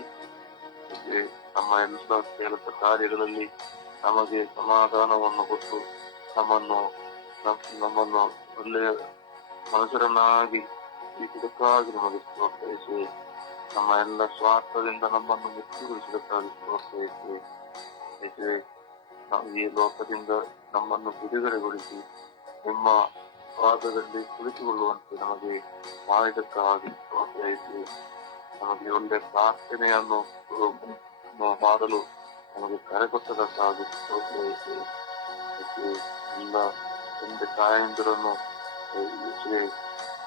ನಮ್ಮ ಎಲ್ಲ ಕೆಲಸ ಕಾರ್ಯಗಳಲ್ಲಿ ನಮಗೆ ಸಮಾಧಾನವನ್ನು ಕೊಟ್ಟು ನಮ್ಮನ್ನು ಒಳ್ಳೆಯ ಮನುಷ್ಯರನ್ನಾಗಿ ಇದಕ್ಕಾಗಿ ನಮಗೆ ಸ್ತೋತ್ರ ಯೇಸುವೆ. ನಮ್ಮ ಎಲ್ಲ ಸ್ವಾರ್ಥದಿಂದ ನಮ್ಮನ್ನು ಮುಕ್ತಿಗೊಳಿಸಿದಕ್ಕಾಗಿ ಸ್ತೋತ್ರ ಯೇಸುವೆ. ಯೇಸುವೆ, ನಾವು ಈ ಲೋಕದಿಂದ ನಮ್ಮನ್ನು ಬಿಡುಗಡೆಗೊಳಿಸಿ ನಿಮ್ಮ ಪಾದದಲ್ಲಿ ಕುಳಿತುಕೊಳ್ಳುವಂತೆ ನಮಗೆ ಮಾಡಿದಕ್ಕಾಗಿ ಸ್ತೋತ್ರ ಯೇಸುವೆ. ನಮಗೆ ಒಳ್ಳೆಯ ಪ್ರಾರ್ಥನೆಯನ್ನು ಮಾಡಲು ನಮಗೆ ಕರೆ ಕೊಟ್ಟದಕ್ಕಾಗಿ ಸ್ತೋತ್ರ ಯೇಸುವೆ. ಯೇಸುವೆ, ಎಲ್ಲ ತಂದೆ ತಾಯಂದಿರನ್ನು ಯೇಸುವೆ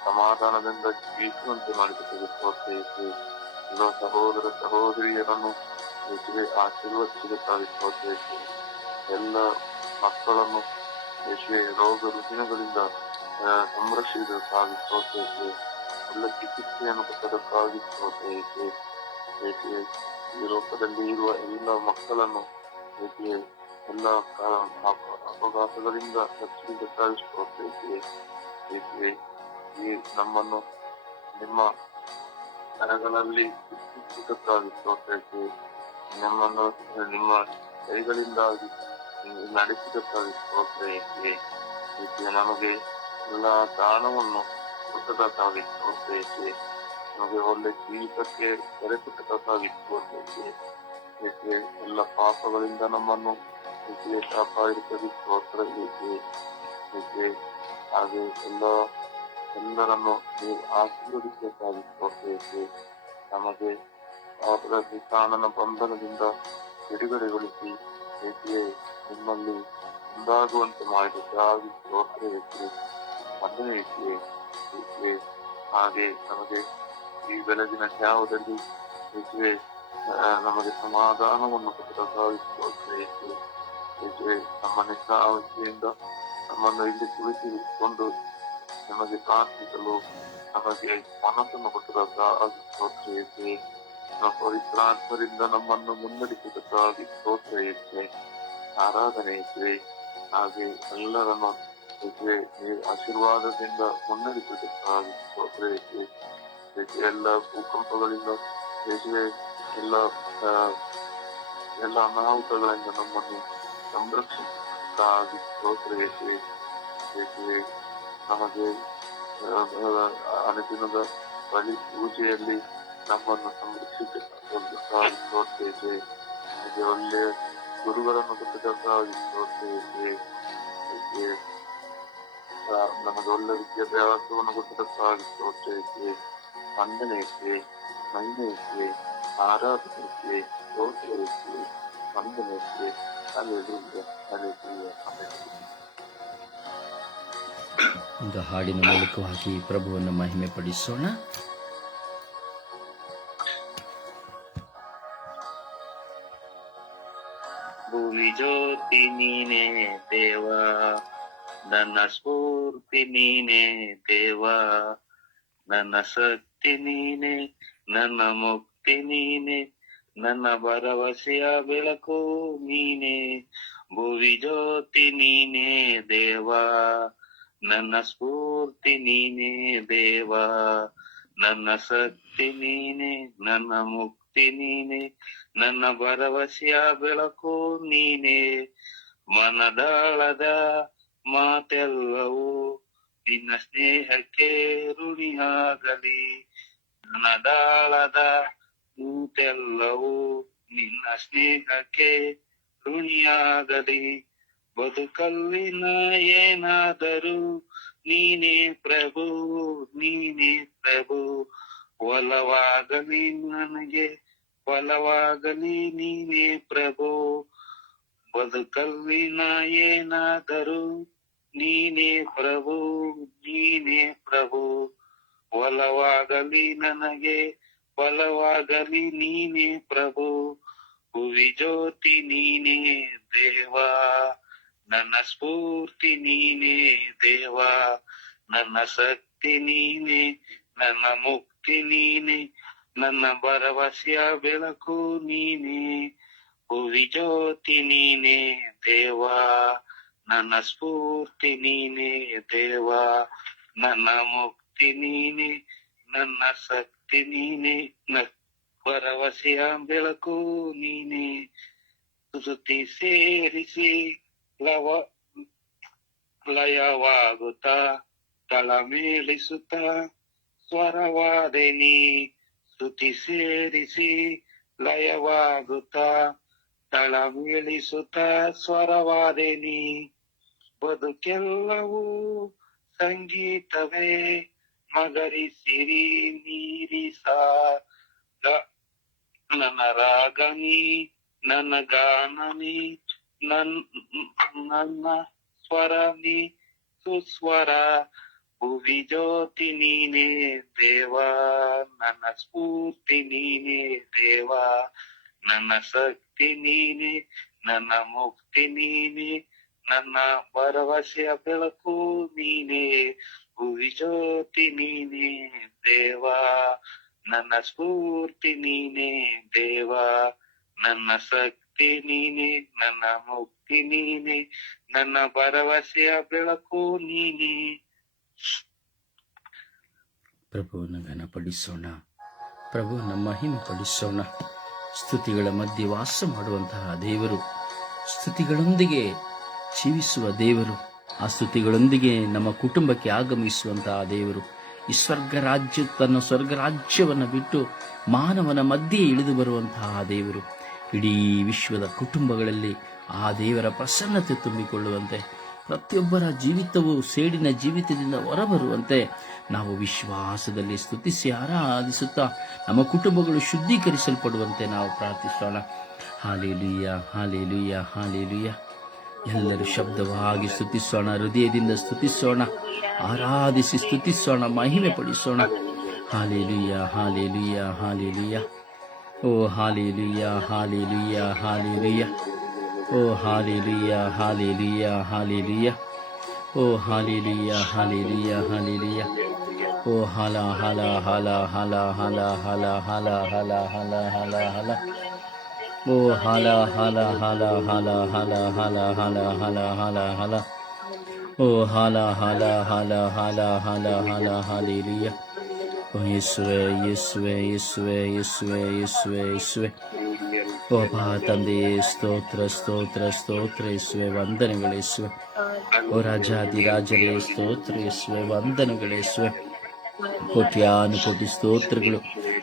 ಸಮಾಧಾನದಿಂದ ಜೀವಿಸುವಂತೆ ಮಾಡಿಕೊಟ್ಟಿದೆ ಸ್ತೋತ್ರ ಯೇಸುವೆ. ಎಲ್ಲ ಸಹೋದರ ಸಹೋದರಿಯರನ್ನು ಯೇಸುವೆ ಆಶೀರ್ವದಿಸಿದಕ್ಕಾಗಿ ಸ್ತೋತ್ರ ಯೇಸುವೆ. ಎಲ್ಲ ಮಕ್ಕಳನ್ನು ಯೇಸುವೆ ರೋಗ ರುಜಿನಗಳಿಂದ ಸಂರಕ್ಷಿಸಿದಕ್ಕಾಗಿ ಸ್ತೋತ್ರ ಯೇಸುವೆ. ಎಲ್ಲ ಚಿಕಿತ್ಸೆಯನ್ನು ಕೊಟ್ಟದಕ್ಕಾಗಿ ಸ್ತೋತ್ರ ಯೇಸುವೆ. ಯೇಸುವೆ, ಈ ಲೋಕದಲ್ಲಿ ಇರುವ ಎಲ್ಲ ಮಕ್ಕಳನ್ನು ಯೇಸುವೆ ಎಲ್ಲ ಅಪಘಾತಗಳಿಂದ ರಕ್ಷಿಸಿದಕ್ಕಾಗಿ ಸ್ತೋತ್ರ ಯೇಸುವೆ. ಯೇಸುವೆ, ಈ ನಮ್ಮನ್ನು ನಿಮ್ಮ ಕರಗಳಲ್ಲಿ ಇಟ್ಟಿದ್ದಕ್ಕಾಗಿ ಸ್ತೋತ್ರ ಯೇಸುವೆ. ನಮ್ಮನ್ನು ನಿಮ್ಮ ಕೈಗಳಿಂದಾಗಿ ನಡೆಸಿದಕ್ಕಾಗಿ ಸ್ತೋತ್ರ ಯೇಸುವೆ. ಯೇಸುವೆ, ನಮಗೆ ಎಲ್ಲ ದಾನವನ್ನು ಕೊಟ್ಟದಕ್ಕಾಗಿ ಸ್ತೋತ್ರ ಯೇಸುವೆ. ನಮಗೆ ಒಳ್ಳೆ ಜೀವಿತಕ್ಕೆ ಕರೆಕೊಟ್ಟದಕ್ಕಾಗಿ ಸ್ತೋತ್ರ ಯೇಸುವೆ. ಯೇಸುವೆ, ಎಲ್ಲ ಪಾಪಗಳಿಂದ ನಮ್ಮನ್ನು ಯೇಸುವೆ ಕಾಪಾಡಿದ್ದಕ್ಕೆ ಸ್ತೋತ್ರ ಯೇಸುವೆ. ಯೇಸುವೆ, ಹಾಗೆ ಎಲ್ಲರನ್ನು ನೀವು ಆಶೀರ್ವದಿಸಬೇಕಾಗಿ ಸ್ತೋತ್ರ ಯೇಸುವೆ. ನಮಗೆ ಪ್ರಾಣನ ಬಂಧನದಿಂದ ಬಿಡುಗಡೆಗೊಳಿಸಿ ಯೇಸುವೆ ನಿಮ್ಮಲ್ಲಿ ಒಂದಾಗುವಂತೆ ಮಾಡಿದ್ದಕ್ಕಾಗಿ ಸ್ತೋತ್ರ ಯೇಸುವೆ. ವಂದನೆ ಯೇಸುವೆ. ಯೇಸುವೆ, ಹಾಗೆ ನಮಗೆ ಈ ಬೆಳಗಿನ ಜಾವದಲ್ಲಿ ಯೇಸುವೆ ನಮಗೆ ಸಮಾಧಾನವನ್ನು ಕೊಟ್ಟದಕ್ಕಾಗಿ ಸ್ತೋತ್ರ ಯೇಸುವೆ. ಯೇಸುವೆ, ನಮ್ಮ ನಿಸ್ಸಾವಸ್ಥೆಯಿಂದ ನಮ್ಮನ್ನು ಇಲ್ಲಿ ಕುಳಿತುಕೊಂಡು ನಮಗೆ ಪ್ರಾರ್ಥಿಸಲು ನಮಗೆ ಮನಸ್ಸನ್ನು ಕೊಟ್ಟದಕ್ಕಾಗಿ ಸ್ತೋತ್ರ ಯೇಸುವೆ. ನಮ್ಮ ಪವಿತ್ರಾತ್ಮರಿಂದ ನಮ್ಮನ್ನು ಮುನ್ನಡೆಸಿದಕ್ಕಾಗಿ ಸ್ತೋತ್ರ ಯೇಸುವೆ. ಆರಾಧನೆ ಯೇಸುವೆ. ಹಾಗೆ ಎಲ್ಲರನ್ನು ಯೇಸುವೆ ನೀವು ಆಶೀರ್ವಾದದಿಂದ ಮುನ್ನಡೆಸಿದಕ್ಕಾಗಿ ಸ್ತೋತ್ರ ಯೇಸುವೆ. ಎಲ್ಲ ಭೂಕಂಪಗಳಿಂದ ಯೇಸುವೆ ಎಲ್ಲ ಅನಾಹುತಗಳಿಂದ ನಮ್ಮನ್ನು ಸಂರಕ್ಷಿಸಕ್ಕಾಗಿ ಸ್ತೋತ್ರ ಯೇಸುವೆ. ಯೇಸುವೆ, ನಮಗೆ ಅನುದಿನದ ಬಲಿ ಪೂಜೆಯಲ್ಲಿ ನಮ್ಮನ್ನು ಸಂರಕ್ಷಿಸಕ್ಕಾಗಿ ಸ್ತೋತ್ರ ಯೇಸುವೆ. ನಮಗೆ ಒಳ್ಳೆಯ ಗುರುಗಳನ್ನು ಕೊಟ್ಟದಕ್ಕಾಗಿ ಸ್ತೋತ್ರ ಯೇಸುವೆ. ಯೇಸುವೆ, ನಮಗೆ ಒಳ್ಳೆ ವಿದ್ಯಾಭ್ಯಾಸವನ್ನು ಕೊಟ್ಟದಕ್ಕಾಗಿ ಸ್ತೋತ್ರ ಯೇಸುವೆ. ವಂದನೆ ಯೇಸುವೆ. ಮಹಿಮೆ ಯೇಸುವೆ. ಆರಾಧನೆ ಯೇಸುವೆ. ಸ್ತೋತ್ರ ಯೇಸುವೆ. ವಂದನೆ ಯೇಸುವೆ. Hallelujah, hallelujah, hallelujah. ಒಂದು ಹಾಡಿನ ಮೂಲಕವಾಗಿ ಪ್ರಭುವನ್ನು ಮಹಿಮೆ ಪಡಿಸೋಣ. ಭುವಿ ಜ್ಯೋತಿ ನೀನೇ ದೇವ, ನನ್ನ ಸ್ಫೂರ್ತಿ ನೀನೇ ದೇವ, ನನ್ನ ಶಕ್ತಿ ನೀನೆ, ನನ್ನ ಮುಕ್ತಿ ನೀನೆ, ನನ್ನ ಭರವಸೆಯ ಬೆಳಕು ನೀನೆ. ಭುವಿ ಜ್ಯೋತಿ ನೀನೇ ದೇವ, ನನ್ನ ಸ್ಫೂರ್ತಿ ನೀನೇ ದೇವ, ನನ್ನ ಶಕ್ತಿ ನೀನೆ, ನನ್ನ ಮುಕ್ತಿ ನೀನೆ, ನನ್ನ ಭರವಸೆಯ ಬೆಳಕು ನೀನೆ. ಮನದಾಳದ ಮಾತೆಲ್ಲವೂ ನಿನ್ನ ಸ್ನೇಹಕ್ಕೆ ಋಣಿಯಾಗಲಿ. ಮನದಾಳದ ಮಾತೆಲ್ಲವೂ ನಿನ್ನ ಸ್ನೇಹಕ್ಕೆ ಋಣಿಯಾಗಲಿ. ಬದುಕಲ್ಲಿನ ಏನಾದರೂ ನೀನೇ ಪ್ರಭು, ನೀನೇ ಪ್ರಭು. ಒಲವಾಗಲಿ ನನಗೆ, ಫಲವಾಗಲಿ ನೀನೇ ಪ್ರಭು. ಬದುಕಲ್ಲಿನ ಏನಾದರೂ ನೀನೇ ಪ್ರಭು, ನೀನೇ ಪ್ರಭು. ಒಲವಾಗಲಿ ನನಗೆ, ಫಲವಾಗಲಿ ನೀನೇ ಪ್ರಭು. ಭುವಿ ಜ್ಯೋತಿ ನೀನೇ ದೇವ, ನನ್ನ ಸ್ಫೂರ್ತಿ ನೀನೇ ದೇವ, ನನ್ನ ಶಕ್ತಿ ನೀನೆ, ನನ್ನ ಮುಕ್ತಿ ನೀನೆ, ನನ್ನ ಭರವಸೆಯ ಬೆಳಕು ನೀನೆ. ಭುವಿ ಜ್ಯೋತಿ ನೀನೇ ದೇವ, ನನ್ನ ಸ್ಫೂರ್ತಿ ನೀನೇ ದೇವ, ನನ್ನ ಮುಕ್ತಿ ನೀನೆ, ನನ್ನ ಶಕ್ತಿ ನೀನೆ, ಭರವಸೆಯ ಬೆಳಕು ನೀನೆ. ಸ್ತುತಿ ಸೇರಿಸಿ ಲಯವಾಗುತ್ತಾ ತಳಮೇಳಿಸುತ್ತ ಸ್ವರವಾದೆ ನೀ. ಸ್ತುತಿ ಸೇರಿಸಿ ಲಯವಾಗುತ್ತಾ ತಳಮೇಳಿಸುತ್ತ ಸ್ವರವಾದೆ ನೀ. ಬದುಕೆಲ್ಲವೂ ಸಂಗೀತವೇ, ಮಗರಿಸಿರಿ ನೀರಿಸ ನನ್ನ ರಾಗನಿ ನನ್ನ ಗಾನನಿ ನನ್ನ ಸ್ವರನಿ ಸುಸ್ವರ ಭುವಿ ಜ್ಯೋತಿ ನೀನೇ ದೇವಾ ನನ್ನ ಸ್ಫೂರ್ತಿ ನೀನೇ ದೇವಾ ನನ್ನ ಶಕ್ತಿ ನೀನೆ ನನ್ನ ಮುಕ್ತಿ ನೀನೆ ನನ್ನ ಭರವಸೆಯ ಬೆಳಕು ನೀನೆ ಭುವಿ ಜ್ಯೋತಿ ನೀನೆ ದೇವಾ ನನ್ನ ಸ್ಫೂರ್ತಿ ನೀನೆ ದೇವಾ ನನ್ನ ಶಕ್ತಿ ನೀನೆ ನನ್ನ ಮುಕ್ತಿ ನೀನೆ ನನ್ನ ಭರವಸೆಯ ಬೆಳಕು ನೀನೆ. ಪ್ರಭುವನ್ನು ಘನಪಡಿಸೋಣ, ಪ್ರಭುವನ್ನು ಮಹಿಮೆ ಪಡಿಸೋಣ. ಸ್ತುತಿಗಳ ಮಧ್ಯೆ ವಾಸ ಮಾಡುವಂತಹ ದೇವರು, ಸ್ತುತಿಗಳೊಂದಿಗೆ ಜೀವಿಸುವ ದೇವರು, ಆ ಸ್ತುತಿಗಳೊಂದಿಗೆ ನಮ್ಮ ಕುಟುಂಬಕ್ಕೆ ಆಗಮಿಸುವಂತಹ ದೇವರು, ಈ ತನ್ನ ಸ್ವರ್ಗ ರಾಜ್ಯವನ್ನು ಬಿಟ್ಟು ಮಾನವನ ಮಧ್ಯೆ ಇಳಿದು ಬರುವಂತಹ ದೇವರು, ಇಡೀ ವಿಶ್ವದ ಕುಟುಂಬಗಳಲ್ಲಿ ಆ ದೇವರ ಪ್ರಸನ್ನತೆ ತುಂಬಿಕೊಳ್ಳುವಂತೆ, ಪ್ರತಿಯೊಬ್ಬರ ಜೀವಿತವು ಸೇಡಿನ ಜೀವಿತದಿಂದ ಹೊರಬರುವಂತೆ ನಾವು ವಿಶ್ವಾಸದಲ್ಲಿ ಸ್ತುತಿಸಿ ಆರಾಧಿಸುತ್ತಾ ನಮ್ಮ ಕುಟುಂಬಗಳು ಶುದ್ಧೀಕರಿಸಲ್ಪಡುವಂತೆ ನಾವು ಪ್ರಾರ್ಥಿಸೋಣ. ಹಾಲೆಲೂಯ, ಹಾಲೆಲೂಯ, ಹಾಲೆಲೂಯ. ಎಲ್ಲರೂ ಶಬ್ದವಾಗಿ ಸ್ತುತಿಸೋಣ, ಹೃದಯದಿಂದ ಸ್ತುತಿಸೋಣ, ಆರಾಧಿಸಿ ಸ್ತುತಿಸೋಣ, ಮಹಿಮೆ ಪಡಿಸೋಣ. ಹಾಲೆಲೂಯ, ಹಾಲೆಲೂಯ, ಹಾಲೆಲೂಯ. ಓ ಹಾಲೆಲೂಯ, ಹಾಲೆಲೂಯ, ಹಾಲೆಲೂಯ. ಓ ಹಾಲೆಲೂಯ, ಹಾಲೆಲೂಯ, ಹಾಲೆಲೂಯ. ಓ ಹಾಲೆಲೂಯ, ಹಾಲೆಲೂಯ, ಹಾಲೆಲೂಯ. ಓ ಹಲ ಹಲ ಹಲ ಹಲ ಹಲ ಹಲ ಹಲ ಹಲ ಹಲ ಹಲ ಹಲ. ಓ ಹಲ ಹಲ ಹಲ ಹಲ ಹಲ ಹಲ ಹಲ ಹಲ ಹಲ ಹಲ. ಓ ಹಲ ಹಲ ಹಲ ಹಲ ಹಲ ಹಲ ಹಾಲೆಲೂಯ. ಓ ಯೇಸುವೆ, ಯೇಸುವೆ, ಯೇಸುವೆ, ಯೇಸುವೆ, ಯೇಸುವೆ, ಯೇಸುವೆ. ಓ ಅಪ್ಪ ತಂದೆಯೇ, ಸ್ತೋತ್ರ, ಸ್ತೋತ್ರ, ಸ್ತೋತ್ರ ಯೇಸುವೆ, ವಂದನೆಗಳು ಯೇಸುವೆ. ಓ ರಾಜಾದಿರಾಜರೇ, ಸ್ತೋತ್ರ ಯೇಸುವೆ, ವಂದನೆಗಳು ಯೇಸುವೆ. ಕೋಟ್ಯಾನು ಕೋಟಿ ಸ್ತೋತ್ರಗಳು,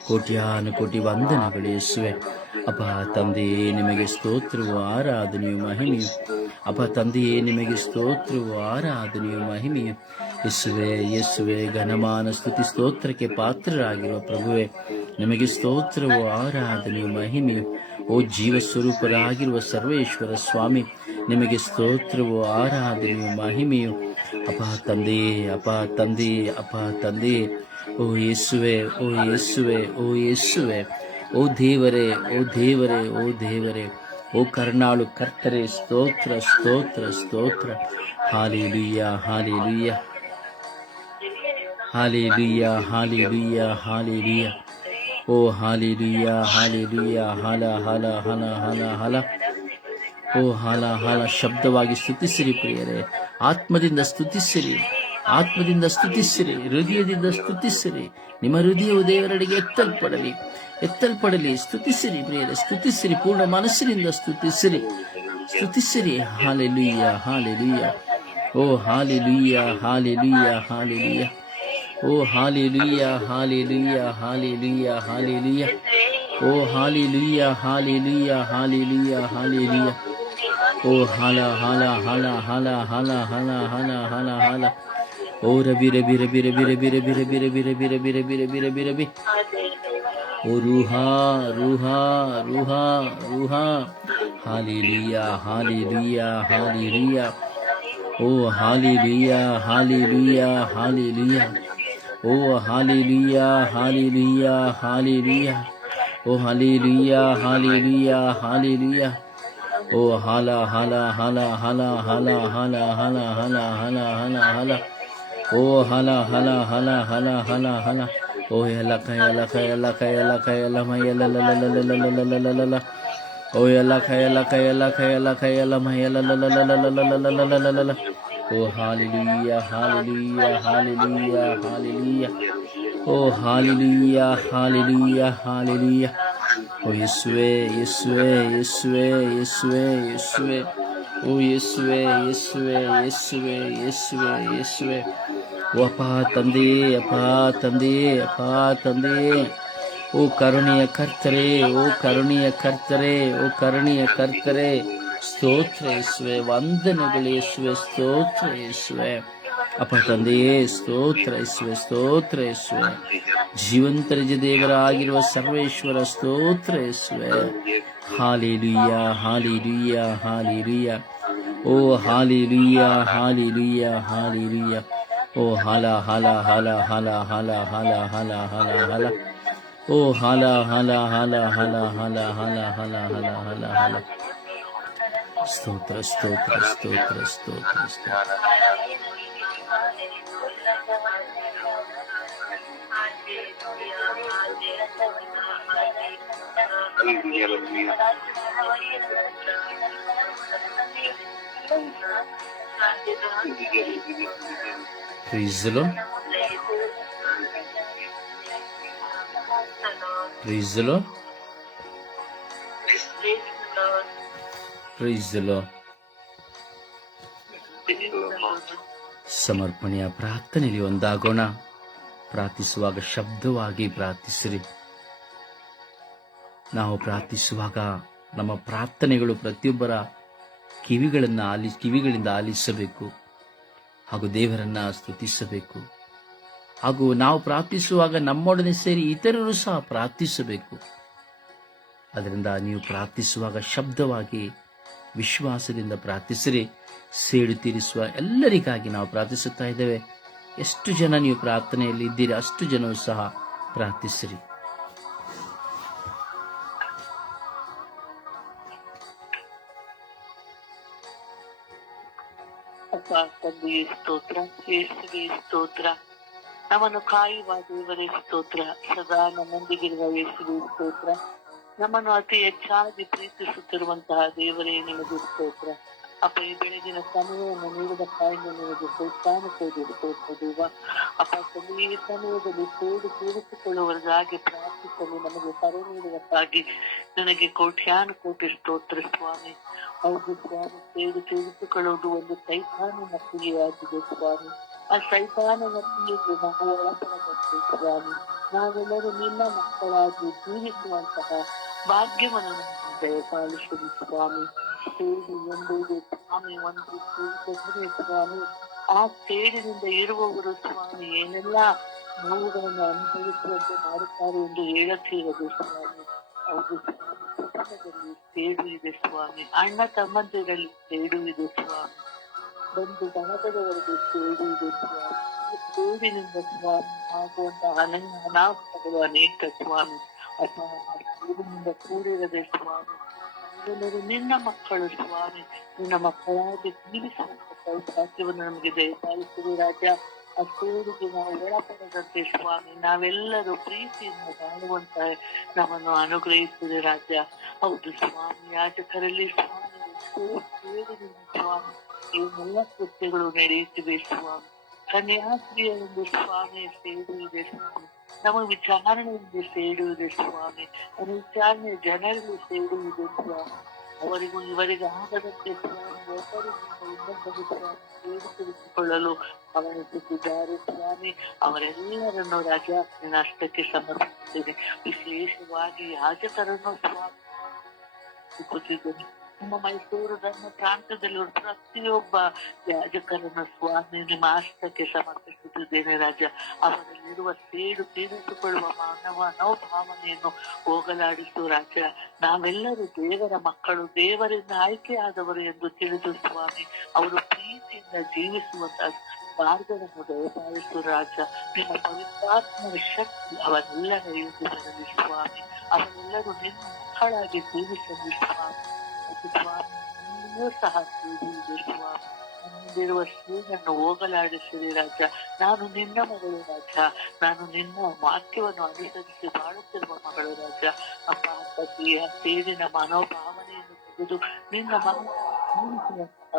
ಕೋಟ್ಯಾನು ಕೋಟಿ ವಂದನೆಗಳು ಯೇಸುವೆ. ಅಪ್ಪ ತಂದೆಯೇ, ನಿಮಗೆ ಸ್ತೋತ್ರವು, ಆರಾಧನೆಯು, ಮಹಿಮೆಯು. ಅಪ್ಪ ತಂದೆಯೇ, ನಿಮಗೆ ಸ್ತೋತ್ರವು, ಆರಾಧನೆಯು, ಮಹಿಮೆಯು. ಯೇಸುವೆ, ಯೇಸುವೆ, ಘನಮಾನ ಸ್ತುತಿ ಸ್ತೋತ್ರಕ್ಕೆ ಪಾತ್ರರಾಗಿರುವ ಪ್ರಭುವೆ, ನಿಮಗೆ ಸ್ತೋತ್ರವು, ಆರಾಧನೆಯು, ಮಹಿಮೆಯು. ಓ ಜೀವ ಸ್ವರೂಪರಾಗಿರುವ ಸರ್ವೇಶ್ವರ ಸ್ವಾಮಿ, ನಿಮಗೆ ಸ್ತೋತ್ರವು, ಆರಾಧನೆಯು, ಮಹಿಮೆಯು. ಅಪ್ಪ ತಂದೆಯೇ, ಅಪ್ಪ ತಂದೆಯೇ, ಅಪ್ಪ ತಂದೆಯೇ. ಓ ಯೇಸುವೆ, ಓ ಯೇಸುವೆ, ಓ ಯೇಸುವೆ. ಓ ದೇವರೇ, ಓ ದೇವರೇ, ಓ ದೇವರೇ. ಓ ಕರುಣಾಳು ಕರ್ತರೇ, ಸ್ತೋತ್ರ, ಸ್ತೋತ್ರ, ಸ್ತೋತ್ರ. ಹಾಲೆಲೂಯ, ಹಾಲೆಲೂಯ, ಹಾಲೆಲೂಯ, ಹಾಲೆಲೂಯ, ಹಾಲೆಲೂಯ. ಓ ಹಾಲೆಲೂಯ, ಹಾಲೆಲೂಯ, ಹಲ ಹಲ ಹಲ ಹಲ ಹಲ. ಓ ಹಲ ಹಲ. ಶಬ್ದವಾಗಿ ಸ್ತುತಿಸಿರಿ ಪ್ರಿಯರೇ, ಆತ್ಮದಿಂದ ಸ್ತುತಿಸಿರಿ, ಆತ್ಮದಿಂದ ಸ್ತುತಿಸಿರಿ, ಹೃದಯದಿಂದ ಸ್ತುತಿಸಿರಿ. ನಿಮ್ಮ ಹೃದಯವು ದೇವರಡೆಗೆ ಎತ್ತಲ್ಪಡಲಿ, ಎತ್ತಲ್ಪಡಲಿ. ಸ್ತುತಿಸಿರಿ ಪ್ರಿಯರೇ, ಸ್ತುತಿಸಿರಿ, ಪೂರ್ಣ ಮನಸ್ಸಿನಿಂದ ಸ್ತುತಿಸಿರಿ, ಸ್ತುತಿಸಿರಿ. ಹಾಲೆಲೂಯ, ಹಾಲೆಲೂಯ. ಓ ಹಾಲೆಲೂಯ, ಹಾಲೆಲೂಯ, ಹಾಲೆಲೂಯ. ಓ ಹಾಲೆಲೂಯ, ಹಾಲೆಲೂಯ, ಹಾಲೆಲೂಯ, ಹಾಲೆಲೂಯ. ಓ ಹಾಲೆಲೂಯ, ಹಾಲೆಲೂಯ, ಹಾಲೆಲೂಯ, ಹಾಲೆಲೂಯ. ಓ ಹಲ ಹಲ ಹಲ ಹಲ ಹಲ ಹಲ ಹಲ ಹಲ ಹಲ. ಓ ರಬಿ ರಬಿ ರಬಿ ರಬಿ ರಬಿ ರಬಿ ರಬಿ ರಬಿ ರಬಿ ರಬಿ ರಬಿ ರಬಿ ರಬಿ ರಬಿ. ಓ ರೂಹಾ, ರೂಹಾ, ರೂಹಾ, ರೂಹಾ. ಹಾಲೆಲೂಯ, ಹಾಲೆಲೂಯ, ಹಾಲೆಲೂಯ. ಓ ಹಾಲೆಲೂಯ, ಹಾಲೆಲೂಯ, ಹಾಲೆಲೂಯ. ಓ ಹಾಲೆಲೂಯ, ಹಾಲೆಲೂಯ, ಹಾಲೆಲೂಯ. ಓ ಹಾಲೆಲೂಯ, ಹಾಲೆಲೂಯ, ಹಾಲೆಲೂಯ. ಓ ಹಲ ಹಲ ಹಲ ಹಲ ಹಲ ಹಲ ಹಲ ಹಲ ಹಲ ಹಲ ಹಲ. ಓ ಹಲ ಹಲ ಹಲ ಹಲ ಹಲ ಹಲ. ಓ ಯಲಕ ಯಲಕ ಯಲಕ ಯಲಕ ಯಲಮ ಯಲಲಲಲಲಲಲಲಲಲಲ. ಓ ಯಲಕ ಯಲಕ ಯಲಕ ಯಲಕ ಯಲಮ ಯಲಲಲಲಲಲಲಲಲಲಲ. ಓ ಹಾಲೆಲೂಯ, ಹಾಲೆಲೂಯ, ಹಾಲೆಲೂಯ, ಹಾಲೆಲೂಯ. ಓ ಹಾಲೆಲೂಯ, ಹಾಲೆಲೂಯ, ಹಾಲೆಲೂಯ. ಓ ಯೇಸುವೆ, ಯೇಸುವೆ, ಯೇಸುವೆ, ಯೇಸುವೆ, ಯೇಸುವೆ. ಓ ಯೇಸುವೆ, ಯೇಸುವೆ, ಯೇಸುವೆ, ಯೇಸುವೆ, ಯೇಸುವೆ. ಓ ಅಪ್ಪ ತಂದೆಯೇ, ಅಪ್ಪ ತಂದೆಯೇ, ಅಪ್ಪ ತಂದೆಯೇ. ಓ ಕರುಣೆಯ ಕರ್ತರೇ, ಓ ಕರುಣೆಯ ಕರ್ತರೇ, ಓ ಕರುಣೆಯ ಕರ್ತರೇ. ಸ್ತೋತ್ರ ಯೇಸುವೆ, ವಂದನೆಗಳು ಯೇಸುವೆ, ಸ್ತೋತ್ರ ಯೇಸುವೆ. ಅಪ್ಪ ತಂದೆಯೇ ಸ್ತೋತ್ರ ಯೇಸುವೆ, ಸ್ತೋತ್ರ ಯೇಸುವೆ. ಜೀವಂತ ನಿಜ ದೇವರಾಗಿರುವ ಸರ್ವೇಶ್ವರ ಸ್ತೋತ್ರ ಯೇಸುವೆ. ಹಾಲೆಲೂಯ, ಹಾಲೆಲೂಯ, ಹಾಲೆಲೂಯ. ಓ ಹಾಲೆಲೂಯ, ಹಾಲೆಲೂಯ, ಹಾಲೆಲೂಯ. ಓ ಹಾಲ ಹಾಲ ಹಾಲ ಹಾಲ ಹಾಲ ಹಾಲ ಹಾಲ ಹಾಲ ಹಾಲ. ಓ ಹಾಲ ಹಾಲ ಹಾಲ ಹಾಲ ಹಾಲ ಹಾಲ ಹಾಲ ಹಾಲ ಹಾಲ ಹಾಲ. ಸ್ತೋತ್ರ ಸ್ತೋತ್ರ ಸ್ತೋತ್ರ ಸ್ತೋತ್ರ ಸ್ತೋತ್ರ. Praise the Lord. Praise the Lord. Praise the Lord. ಸಮರ್ಪಣೆಯ ಪ್ರಾರ್ಥನೆಯಲ್ಲಿ ಒಂದಾಗೋಣ. ಪ್ರಾರ್ಥಿಸುವಾಗ ಶಬ್ದವಾಗಿ ಪ್ರಾರ್ಥಿಸಿರಿ. ನಾವು ಪ್ರಾರ್ಥಿಸುವಾಗ ನಮ್ಮ ಪ್ರಾರ್ಥನೆಗಳು ಪ್ರತಿಯೊಬ್ಬರ ಕಿವಿಗಳಿಂದ ಆಲಿಸಬೇಕು ಹಾಗೂ ದೇವರನ್ನ ಸ್ತುತಿಸಬೇಕು. ಹಾಗೂ ನಾವು ಪ್ರಾರ್ಥಿಸುವಾಗ ನಮ್ಮೊಡನೆ ಸೇರಿ ಇತರರು ಸಹ ಪ್ರಾರ್ಥಿಸಬೇಕು. ಅದರಿಂದ ನೀವು ಪ್ರಾರ್ಥಿಸುವಾಗ ಶಬ್ದವಾಗಿ ವಿಶ್ವಾಸದಿಂದ ಪ್ರಾರ್ಥಿಸಿರಿ. ಸೇಡು ತೀರಿಸುವ ಎಲ್ಲರಿಗಾಗಿ ನಾವು ಪ್ರಾರ್ಥಿಸುತ್ತಾ ಇದ್ದೇವೆ. ಎಷ್ಟು ಜನ ನೀವು ಪ್ರಾರ್ಥನೆಯಲ್ಲಿ ಇದ್ದೀರಿ ಅಷ್ಟು ಜನರು ಸಹ ಪ್ರಾರ್ಥಿಸಿರಿ. ಅಪ್ಪ ತಂದೆಯೇ ಸ್ತೋತ್ರ, ಯೇಸುವೇ ಸ್ತೋತ್ರ. ನಮ್ಮನ್ನು ಕಾಯುವ ದೇವರೇ ಸ್ತೋತ್ರ. ಸದಾ ನಮ್ಮೊಂದಿಗಿರುವ ಯೇಸುವೇ ಸ್ತೋತ್ರ. ನಮ್ಮನ್ನು ಅತಿ ಹೆಚ್ಚಾಗಿ ಪ್ರೀತಿಸುತ್ತಿರುವಂತಹ ದೇವರೇ ನಿಮಗೆ ಸ್ತೋತ್ರ. ಅಪ್ಪ, ಈ ಬೆಳಗಿನ ಸಮಯವನ್ನು ನೀಡಿದಕ್ಕಾಗಿ ನಿಮಗೆ ಸ್ತೋತ್ರ. ಅಪ್ಪ ತಂದೆ, ಈ ಸಮಯದಲ್ಲಿ ಸೇಡು ತೀರಿಸಿಕೊಳ್ಳುವವರಿಗಾಗಿ ಪ್ರಾರ್ಥಿಸಲು ನಮಗೆ ಕರೆ ನೀಡುವುದಕ್ಕಾಗಿ ನನಗೆ ಕೋಟ್ಯಾನುಕೋಟಿ ಸ್ತೋತ್ರ ಸ್ವಾಮಿ. ಹೌದು ಸ್ವಾಮಿ, ಸೇಡು ತೀರಿಸಿಕೊಳ್ಳುವುದು ಒಂದು ಸೈತಾನನ ಕ್ರಿಯೆಯಾಗಿದೆ ಸ್ವಾಮಿ. ಆ ಸೈತಾನನ ಕ್ರಿಯೆಗೆ ನಾವು ಒಳಪಡಬೇಕು ಸ್ವಾಮಿ. ನಾವೆಲ್ಲರೂ ನಿನ್ನ ಮಕ್ಕಳಾಗಿ ಜೀವಿಸುವಂತಹ ಭಾಗ್ಯವನ್ನು ನಮಗೆ ದಯಪಾಲಿಸುವುದು ಸ್ವಾಮಿ. ಸೇಡು ಎಂಬುದು ಸ್ವಾಮಿ ಒಂದು ಸ್ವಾಮಿ. ಆ ಸೇಡಿನಿಂದ ಇರುವವರು ಸ್ವಾಮಿ ಏನೆಲ್ಲ ನೋವುಗಳನ್ನು ಅನುಭವಿಸುವಂತೆ ಮಾಡುತ್ತಾರೆ ಎಂದು ಹೇಳಕ್ಕಿರದು ಸ್ವಾಮಿ. ಹೌದು ಸ್ವಾಮಿ, ಕುಟುಂಬದಲ್ಲಿ ಸೇಡು ಇದೆ ಸ್ವಾಮಿ. ಅಣ್ಣ ತಮ್ಮಂದಿರಲ್ಲಿ ಸೇಡು ಇದೆ ಸ್ವಾಮಿ. ಬಂದು ಬಳಗದವರೆಗೆ ಸೇಡು ಇದೆ ಸ್ವಾಮಿ. ಸೇಡಿನಿಂದ ಸ್ವಾಮಿ ಆಗುವಂತಹ ಅನಾಹುತಗಳು ಅನೇಕ ಸ್ವಾಮಿ. ಅಪ್ಪ, ಸೇಡಿನಿಂದ ಕೂಡಿರದೆ ಸ್ವಾಮಿ ನಾವೆಲ್ಲರೂ ನಿನ್ನ ಮಕ್ಕಳು ಸ್ವಾಮಿ. ನಿನ್ನ ಮಕ್ಕಳಾಗಿ ಜೀವಿಸುವಂತ ಸೌಭಾಗ್ಯವನ್ನು ನಮಗೆ ದಯಪಾಲಿಸಿದ ರಾಜ. ಆ ಸೇಡಿಗೆ ನಾವು ಒಳಪಡದಂತೆ ಸ್ವಾಮಿ ನಾವೆಲ್ಲರೂ ಪ್ರೀತಿಯಿಂದ ಬಾಳುವಂತ ನಮ್ಮನ್ನು ಅನುಗ್ರಹಿಸಿದ ರಾಜ. ಹೌದು ಸ್ವಾಮಿ, ಯಾಜಕರಲ್ಲಿ ಸ್ವಾಮಿ ಸೇಡಿನಿಂದ ಸ್ವಾಮಿ ಏನೆಲ್ಲ ಕೃತ್ಯಗಳು ನಡೆಯುತ್ತಿವೆ ಸ್ವಾಮಿ. ಕನ್ಯಾಸ್ತ್ರೀಯರಿಂದ ಸ್ವಾಮಿ ಸೇಡು ಇದೆ ಸ್ವಾಮಿ. ನಮ್ಮ ವಿಚಾರಣೆಯಿಂದ ಸೇಡು ಇದೆ ಸ್ವಾಮಿ. ವಿಚಾರಣೆ ಜನರಲ್ಲಿ ಸೇಡು ಇದೆ ಸ್ವಾಮಿ. ಅವರಿಗೂ ಇವರಿಗೆ ಆಗದಂತೆ ಸ್ವಾಮಿ ಒಬ್ಬರಿಗಿಂತ ಇನ್ನೊಬ್ಬರು ಸ್ವಾಮಿ ಸೇಡು ತಿಳಿಸಿಕೊಳ್ಳಲು ಅವರಿದ್ದಾರೆ ಸ್ವಾಮಿ. ಅವರೆಲ್ಲರನ್ನು ರಾಜ ನಿನ್ನ ಅಷ್ಟಕ್ಕೆ ಸಮರ್ಪಿಸುತ್ತೇನೆ. ವಿಶೇಷವಾಗಿ ಯಾಜಕರನ್ನು ಸ್ವಾಮಿ ಕೂತಿದ್ದೇನೆ. ನಮ್ಮ ಮೈಸೂರು ಧರ್ಮ ಪ್ರಾಂತದಲ್ಲಿರುವ ಪ್ರತಿಯೊಬ್ಬ ಯಾಜಕರನ್ನು ಸ್ವಾಮಿ ನಿಮ್ಮ ಹಸ್ತಕ್ಕೆ ಸಮರ್ಪಿಸುತ್ತಿದ್ದೇನೆ ರಾಜ. ಅವರಲ್ಲಿರುವ ಸೇಡು ತೀರಿಸಿಕೊಳ್ಳುವ ಮನೋಭಾವನೆಯನ್ನು ಹೋಗಲಾಡಿಸು ರಾಜ. ನಾವೆಲ್ಲರೂ ದೇವರ ಮಕ್ಕಳು, ದೇವರಿಂದ ಆಯ್ಕೆಯಾದವರು ಎಂದು ತಿಳಿದು ಸ್ವಾಮಿ ಅವರು ಪ್ರೀತಿಯಿಂದ ಜೀವಿಸುವಂತ ಮಾರ್ಗವನ್ನು ದಯಪಾಲಿಸು ರಾಜ. ನಿಮ್ಮ ಪವಿತ್ರಾತ್ಮನ ಶಕ್ತಿ ಅವರೆಲ್ಲರ ಎಂದು ಬರಲಿ ಸ್ವಾಮಿ. ಅವರೆಲ್ಲರೂ ನಿನ್ನ ಮಕ್ಕಳಾಗಿ ಜೀವಿಸಲಿ ಸ್ವಾಮಿ. ಸ್ವಾಮಿ ನೀನೂ ಸಹ ಸೇರಿದೆ ಸ್ವಾಮಿ. ನನ್ನಲ್ಲಿರುವ ಸೇಡನ್ನು ಹೋಗಲಾಡಿಸಿರಿ ರಾಜ. ನಾನು ನಿನ್ನ ಮಗಳು ರಾಜ. ನಾನು ನಿನ್ನ ವಾಕ್ಯವನ್ನು ಅನುಸರಿಸಿ ಬಾಳುತ್ತಿರುವ ಮಗಳು ರಾಜ. ಅಪ್ಪ, ಪತಿಯ ಸೇಡಿನ ಮನೋಭಾವನೆಯನ್ನು ತೆಗೆದು ನಿನ್ನ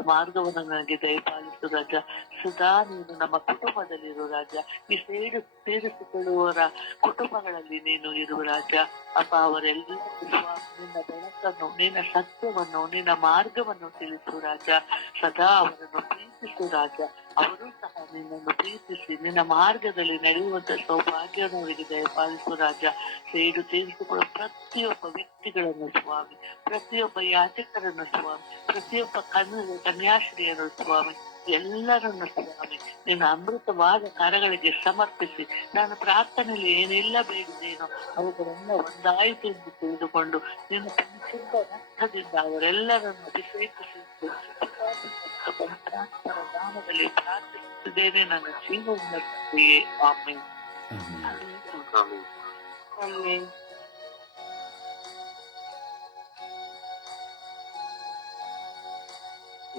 ಮಾರ್ಗವನ್ನು ನನಗೆ ದಯಪಾಲಿಸು ರಾಜ. ಸದಾ ನೀನು ನಮ್ಮ ಕುಟುಂಬದಲ್ಲಿರು ರಾಜ. ಈ ಸೇಡು ಸೇರಿಸಿಕೊಳ್ಳುವವರ ಕುಟುಂಬಗಳಲ್ಲಿ ನೀನು ಇರು ರಾಜ. ಅಪ್ಪ, ಅವರೆಲ್ಲರೂ ನಿನ್ನ ಬೆಳಕನ್ನು, ನಿನ್ನ ಸತ್ಯವನ್ನು, ನಿನ್ನ ಮಾರ್ಗವನ್ನು ತಿಳಿಸು ರಾಜ. ಸದಾ ಅವರನ್ನು ಪ್ರೀತಿಸು ರಾಜ. ಅವರು ಸಹ ನಿನ್ನನ್ನು ಪ್ರೀತಿಸಿ ನಿನ್ನ ಮಾರ್ಗದಲ್ಲಿ ನಡೆಯುವಂತ ಸೌಭಾಗ್ಯವನ್ನು ಅವರಿಗೆ ದಯಪಾಲಿಸು ರಾಜ. ಸೇಡು ತೀರಿಸಿಕೊಳ್ಳುವ ಪ್ರತಿಯೊಬ್ಬ ವ್ಯಕ್ತಿಗಳನ್ನು ಸ್ವಾಮಿ, ಪ್ರತಿಯೊಬ್ಬ ಯಾಜಕರನ್ನು ಸ್ವಾಮಿ, ಪ್ರತಿಯೊಬ್ಬ ಕನ್ಯಾಶ್ರೀಯರು ಸ್ವಾಮಿ ಎಲ್ಲರನ್ನು ಸ್ವಾಮಿ ನಿನ್ನ ಅಮೃತವಾದ ಕರಗಳಿಗೆ ಸಮರ್ಪಿಸಿ ನಾನು ಪ್ರಾರ್ಥನೆಯಲ್ಲಿ ಏನೆಲ್ಲ ಬೇಡಿದೇನೋ ಅವುಗಳೆಲ್ಲ ಒಂದಾಯಿತು ಎಂದು ತಿಳಿದುಕೊಂಡು ನಿನ್ನ ಪರಿಶುದ್ಧ ರಕ್ತದಿಂದ ಅವರೆಲ್ಲರನ್ನು ಅಭಿಷೇಕಿಸಿ ಪವಿತ್ರಾತ್ಮರ ನಾಮದಲ್ಲಿ ಪ್ರಾರ್ಥಿಸುತ್ತಿದ್ದೇನೆ ನನ್ನ ಜೀವನ ತಂದೆಯೇ. ಆಮೆನ್. ಆಮೆನ್.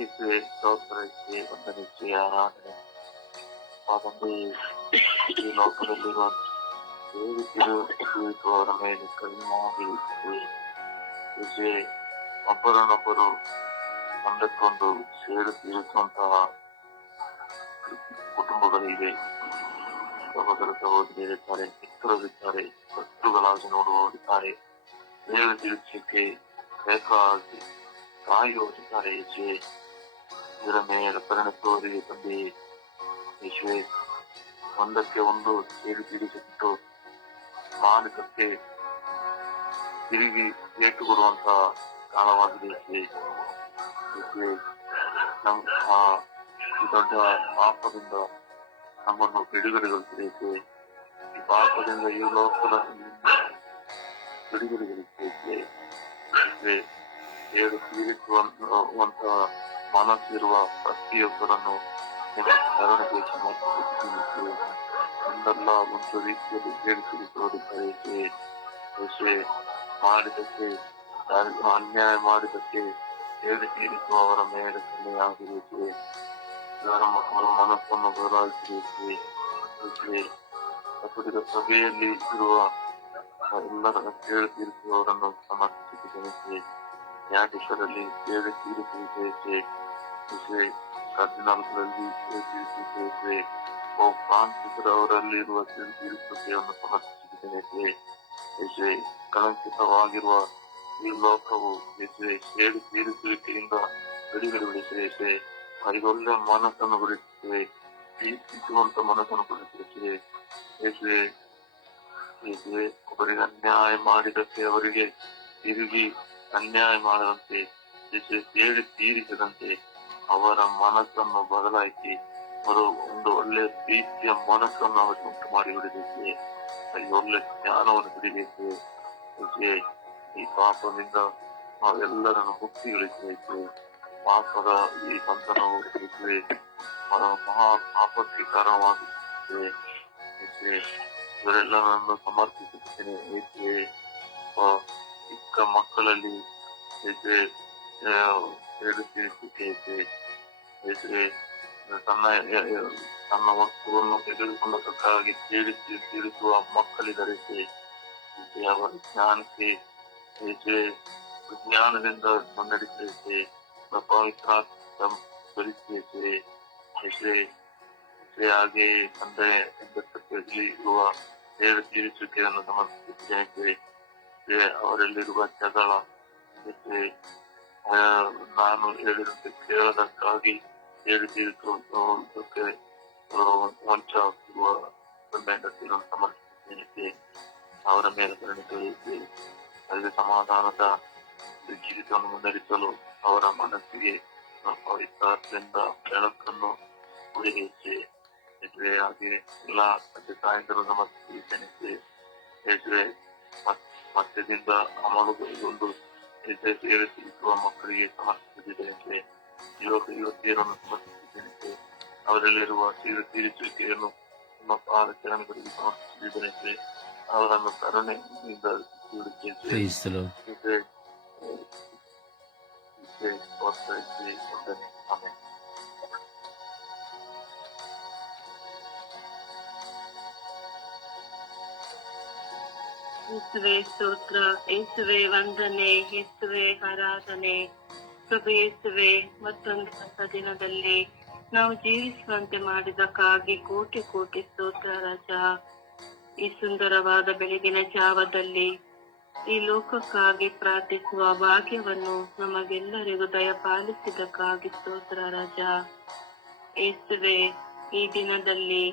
ಇಸುವೆ ಸ್ತೋತ್ರಕ್ಕೆ ವಂದನೆಗೆ ಆರಾಧನೆ. ಸ್ವಾಮಿ, ಈ ಲೋಕದಲ್ಲಿರುವ ಜೀವಿಸುವವರ ಮೇಲೆ ಕಡಿಮೆಯಾಗಿ ಇಸುವೆ ಒಬ್ಬರನ್ನೊಬ್ಬರು ಒಂದಕ್ಕೊಂದು ಸೇಡು ತೀರಿಸುವಂತಹ ಕುಟುಂಬಗಳಿವೆ. ಸಹೋದರ ಸಹೋದರಿಯರಿದ್ದಾರೆ, ಮಿತ್ರರಿದ್ದಾರೆ, ಶತ್ರುಗಳಾಗಿ ನೋಡುವವರಿದ್ದಾರೆ. ಸೇಡು ತೀರಿಸಲಿಕ್ಕೆ ಬೇಕಾಗಿ ಕಾಯುವವರಿದ್ದಾರೆ. ಯೇಸುವೆ, ಇದರ ಮೇಲೆ ಪರಿಣತವರಿಗೆ ತಂದೆ ಯೇಸುವೆ, ಒಂದಕ್ಕೆ ಒಂದು ಸೇರಿ ತೀರಿಸಿಬಿಟ್ಟು ಮಾನಸಕ್ಕೆ ತಿರುಗಿ ಏಟು ಕೊಡುವಂತಹ ಕಾಲವಾಗಿದೆ. ಯೇಸುವೆ, ಈ ದೊಡ್ಡ ಪಾಪದಿಂದ ನಮ್ಮನ್ನು ಬಿಡುಗಡೆಗೊಳಿಸಿದೆ. ಈ ಪಾಪದಿಂದ ಈ ಲೋಕದ ಬಿಡುಗಡೆಗೊಳಿಸಿದೆ. ಏಳು ತೀರಿಸುವಂತಹ ಮನಸ್ಸಿರುವ ಪ್ರತಿಯೊಬ್ಬರನ್ನು ನಿಮ್ಮ ಕರುಣೆಗೆ ಸಮರ್ಪಿಸುತ್ತೀನಿ. ಒಂದಲ್ಲ ಒಂದು ರೀತಿಯಲ್ಲಿ ಸೇರಿಸುವುದಕ್ಕೆ ಯೇಸುವೆ, ಮಾಡಿದಕ್ಕೆ ಅನ್ಯಾಯ ಮಾಡಿದಕ್ಕೆ ಏಳು ತೀರಿಸುವವರ ಮೇಲೆ ಕನ್ನೆಯಾಗಿರುತ್ತದೆ. ಅವರ ಮನಸ್ಸನ್ನು ಬದಲಾಯಿಸಿರುತ್ತದೆ. ಕಪಟಿದ ಸಭೆಯಲ್ಲಿ ಇರುವ ಎಲ್ಲರ ಏಳು ತೀರಿಸುವವರನ್ನು ಸಮರ್ಪಿಸುತ್ತಿದ್ದೇನೆ. ನ್ಯಾಯಾಧೀಶರಲ್ಲಿ ಏಳು ತೀರಿಸುವಿಕೆ, ಕರ್ದಿನಾಲ್ಗಳಲ್ಲಿ ತೀರಿಸುವಿಕೆ, ಫ್ರಾನ್ಸಿಸರವರಲ್ಲಿರುವ ತೀರಿಸುವಿಕೆಯನ್ನು ಸಮರ್ಪಿಸುತ್ತಿದ್ದೇನೆ. ಕಳಂಕಿತವಾಗಿರುವ ಈ ಲೋಕವು ಏಳು ತೀರಿಸುವಿಕೆಯಿಂದ ಬಿಡುಗಡೆಗೊಳಿಸಿದೆ. ಕೈಗೊಳ್ಳೆ ಮನಸ್ಸನ್ನು ಗುರುತಿಸಿದೆ, ಪ್ರೀತಿಸುವಂತ ಮನಸ್ಸನ್ನು ಗುರುತಿಸಿದೆ. ಒಬ್ಬರಿಗೆ ಅನ್ಯಾಯ ಮಾಡಿದಕ್ಕೆ ಅವರಿಗೆ ತಿರುಗಿ ಅನ್ಯಾಯ ಮಾಡದಂತೆ, ಏಳು ತೀರಿಸದಂತೆ ಅವರ ಮನಸ್ಸನ್ನು ಬದಲಾಯಿಸಿ ಅವರು ಒಂದು ಒಳ್ಳೆಯ ಪ್ರೀತಿಯ ಮನಸ್ಸನ್ನು ಅವರಿಗೆ ಉಂಟು ಮಾಡಿ ಬಿಡಬೇಕು. ಒಳ್ಳೆ ಜ್ಞಾನವನ್ನು ಬಿಡಬೇಕು. ಈ ಪಾಪದಿಂದ ನಾವೆಲ್ಲರನ್ನು ಮುಕ್ತಿಗೊಳಿಸಬೇಕು. ಪಾಪದ ಈ ಬಂಧನವು ಮಹಾ ಪಾಪಕ್ಕೆ ಕಾರಣವಾಗುತ್ತದೆ. ಇವರೆಲ್ಲರನ್ನು ಸಮರ್ಪಿಸುತ್ತೇನೆ. ಚಿಕ್ಕ ಮಕ್ಕಳಲ್ಲಿ ತನ್ನ ವಸ್ತುವನ್ನು ತೆಗೆದುಕೊಂಡಕ್ಕಾಗಿ ತೀರಿಸುವ ಮಕ್ಕಳಿದ್ದಾರೆ. ಅವರ ಜ್ಞಾನಕ್ಕೆ ವಿಜ್ಞಾನದಿಂದ ಮುನ್ನಡೆಸುತ್ತೆ. ಪವಿತ್ರಾತ್ಮ ಬಲಿಸುತ್ತೆ. ಹಾಗೆ ತಂದೆ ಇರುವ ಏಳು ತೀರಿಸುವಿಕೆಯನ್ನು ಸಮರ್ಪಿಸುತ್ತೇನೆ. ಅವರಲ್ಲಿರುವ ಜಗಳ, ನಾನು ಹೇಳಿದಂತೆ ಕೇಳದಕ್ಕಾಗಿ ಏಳು ತೀರಿಸುವುದಕ್ಕೆ ವಂಚ ಹೆಂಡತಿಯನ್ನು ಸಮರ್ಪಿಸುತ್ತೇನೆ. ಅವರ ಮೇಲೆ ಪರಿಣಿತರಿಗೆ ಅಲ್ಲಿ ಸಮಾಧಾನದ ಜೀವಿತವನ್ನು ಮುನ್ನಡೆಸಲು ಅವರ ಮನಸ್ಸಿಗೆ ಪವಿತ್ರಾತ್ಮದಿಂದ ಬೆಳಕನ್ನು ಉಳಿಸಿ ಹಾಗೆ ಎಲ್ಲ ತಂದೆ ತಾಯಿಗಳು ಸಮರ್ಪಿಸುತ್ತೇನೆ. ಮತ್ಯದಿಂದ ಅಮಲುಗೊಂಡು ಸೇರಿಸುವ ಮಕ್ಕಳಿಗೆ ಸಮರ್ಪಿಸುತ್ತಿದ್ದೇನೆ. ಯುವತಿಯರನ್ನು ಸಮರ್ಪಿಸುತ್ತೇನೆ. ಅವರಲ್ಲಿರುವ ತೀರಿಸುವಿಕೆಯನ್ನು ನಿಮ್ಮ ಪಾದಚರಣೆಗಳಿಗೆ ಸಮರ್ಪಿಸುತ್ತಿದ್ದೇನೆ. ಅವರನ್ನು ಕರುಣೆಯಿಂದ ಆಮೆನ್. ಯೇಸುವೆ ಸ್ತೋತ್ರ, ಯೇಸುವೆ ವಂದನೆ, ಯೇಸುವೆ ಆರಾಧನೆ. ಪ್ರಭು ಯೇಸುವೆ, ಮತ್ತೊಂದು ಹೊಸ ದಿನದಲ್ಲಿ ನಾವು ಜೀವಿಸುವಂತೆ ಮಾಡಿದಕ್ಕಾಗಿ ಕೋಟಿ ಕೋಟಿ ಸ್ತೋತ್ರ ರಾಜ. ಈ ಸುಂದರವಾದ ಬೆಳಗಿನ ಜಾವದಲ್ಲಿ ಈ ಲೋಕಕ್ಕಾಗಿ ಪ್ರಾರ್ಥಿಸುವ ಭಾಗ್ಯವನ್ನು ನಮಗೆಲ್ಲರಿಗೂ ದಯಪಾಲಿಸಿದಕ್ಕಾಗಿ ಸ್ತೋತ್ರ ರಾಜ. ಯೇಸುವೆ, ಈ ದಿನದಲ್ಲಿ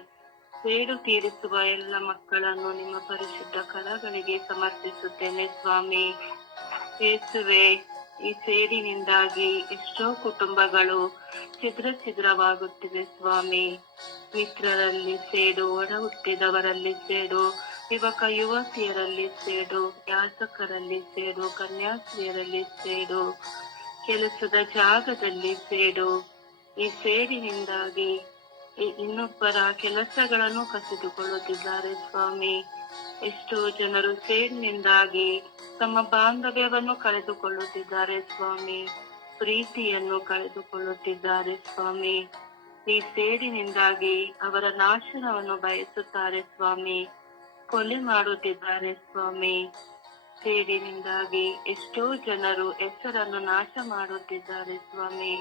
ಸೇಡು ತೀರಿಸುವ ಎಲ್ಲ ಮಕ್ಕಳನ್ನು ನಿಮ್ಮ ಪರಿಶುದ್ಧ ಕರಗಳಿಗೆ ಸಮರ್ಪಿಸುತ್ತೇನೆ ಸ್ವಾಮಿ. ಯೇಸುವೆ, ಈ ಸೇಡಿನಿಂದಾಗಿ ಎಷ್ಟೋ ಕುಟುಂಬಗಳು ಛಿದ್ರವಾಗುತ್ತಿದೆ ಸ್ವಾಮಿ. ಮಿತ್ರರಲ್ಲಿ ಸೇಡು, ಒಡ ಹುಟ್ಟಿದವರಲ್ಲಿ ಸೇಡು, ಯುವಕ ಯುವತಿಯರಲ್ಲಿ ಸೇಡು, ಯಾಜಕರಲ್ಲಿ ಸೇಡು, ಕನ್ಯಾಸ್ತ್ರೀಯರಲ್ಲಿ ಸೇಡು, ಕೆಲಸದ ಜಾಗದಲ್ಲಿ ಸೇಡು. ಈ ಸೇಡಿನಿಂದಾಗಿ ಇನ್ನೊಬ್ಬರ ಕೆಲಸಗಳನ್ನು ಕಸಿದುಕೊಳ್ಳುತ್ತಿದ್ದಾರೆ ಸ್ವಾಮಿ. ಎಷ್ಟೋ ಜನರು ಸೇಡಿನಿಂದಾಗಿ ತಮ್ಮ ಬಾಂಧವ್ಯವನ್ನು ಕಳೆದುಕೊಳ್ಳುತ್ತಿದ್ದಾರೆ ಸ್ವಾಮಿ. ಪ್ರೀತಿಯನ್ನು ಕಳೆದುಕೊಳ್ಳುತ್ತಿದ್ದಾರೆ ಸ್ವಾಮಿ. ಈ ಸೇಡಿನಿಂದಾಗಿ ಅವರ ನಾಶನವನ್ನು ಬಯಸುತ್ತಾರೆ ಸ್ವಾಮಿ. ಕೊಲೆ ಮಾಡುತ್ತಿದ್ದಾರೆ ಸ್ವಾಮಿ. ಸೇಡಿನಿಂದಾಗಿ ಎಷ್ಟೋ ಜನರು ಹೆಸರನ್ನು ನಾಶ ಮಾಡುತ್ತಿದ್ದಾರೆ ಸ್ವಾಮಿ.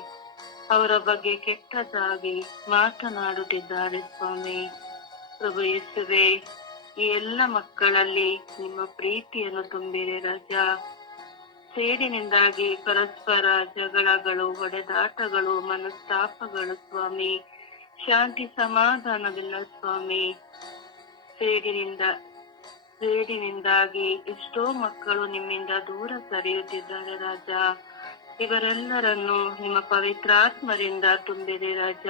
ಅವರ ಬಗ್ಗೆ ಕೆಟ್ಟದಾಗಿ ಮಾತನಾಡುತ್ತಿದ್ದಾರೆ ಸ್ವಾಮಿ. ಪ್ರಭು ಯೇಸುವೇ, ಈ ಎಲ್ಲ ಮಕ್ಕಳಲ್ಲಿ ನಿಮ್ಮ ಪ್ರೀತಿಯನ್ನು ತುಂಬಿರಿ ರಾಜ. ಸೇಡಿನಿಂದಾಗಿ ಪರಸ್ಪರ ಜಗಳಗಳು, ಹೊಡೆದಾಟಗಳು, ಮನಸ್ತಾಪಗಳು ಸ್ವಾಮಿ. ಶಾಂತಿ ಸಮಾಧಾನವಿಲ್ಲ ಸ್ವಾಮಿ. ಸೇಡಿನಿಂದಾಗಿ ಎಷ್ಟೋ ಮಕ್ಕಳು ನಿಮ್ಮಿಂದ ದೂರ ಸರಿಯುತ್ತಿದ್ದಾರೆ ರಾಜ. ಇವರೆಲ್ಲರನ್ನು ನಿಮ್ಮ ಪವಿತ್ರಾತ್ಮರಿಂದ ತುಂಬಿರಿ ರಾಜ.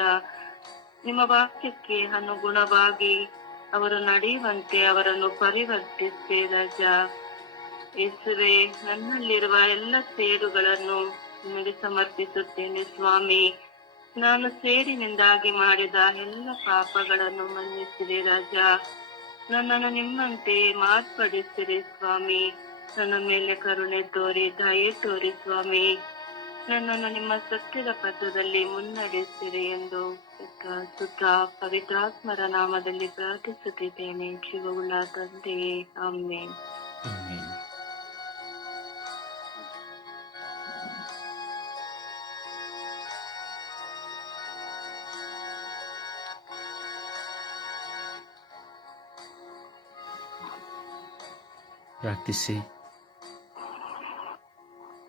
ನಿಮ್ಮ ವಾಕ್ಯಕ್ಕೆ ಅನುಗುಣವಾಗಿ ಅವರು ನಡೆಯುವಂತೆ ಅವರನ್ನು ಪರಿವರ್ತಿಸಿ ರಾಜ. ಯೇಸುವೇ, ನನ್ನಲ್ಲಿರುವ ಎಲ್ಲ ಸೇಡುಗಳನ್ನು ನಿಮಗೆ ಸಮರ್ಪಿಸುತ್ತೇನೆ ಸ್ವಾಮಿ. ನಾನು ಸೇಡಿನಿಂದಾಗಿ ಮಾಡಿದ ಎಲ್ಲ ಪಾಪಗಳನ್ನು ಮನ್ನಿಸಿರಿ ರಾಜ. ನನ್ನನ್ನು ನಿಮ್ಮಂತೆ ಮಾರ್ಪಡಿಸಿರಿ ಸ್ವಾಮಿ. ನನ್ನ ಮೇಲೆ ಕರುಣೆ ತೋರಿ, ದಯೆ ತೋರಿ ಸ್ವಾಮಿ. ನನ್ನನ್ನು ನಿಮ್ಮ ಸತ್ಯದ ಪಥದಲ್ಲಿ ಮುನ್ನಡೆಸಿರಿ ಎಂದು ಸುತ್ತ ಪವಿತ್ರಾತ್ಮರ ನಾಮದಲ್ಲಿ ಪ್ರಾರ್ಥಿಸುತ್ತಿದ್ದೇನೆ. ಜೀವವುಳ್ಳ ತಂದೆಯೇ, ಆಮೆನ್. ಆಮೆನ್. ಪ್ರಾರ್ಥಿಸಿ.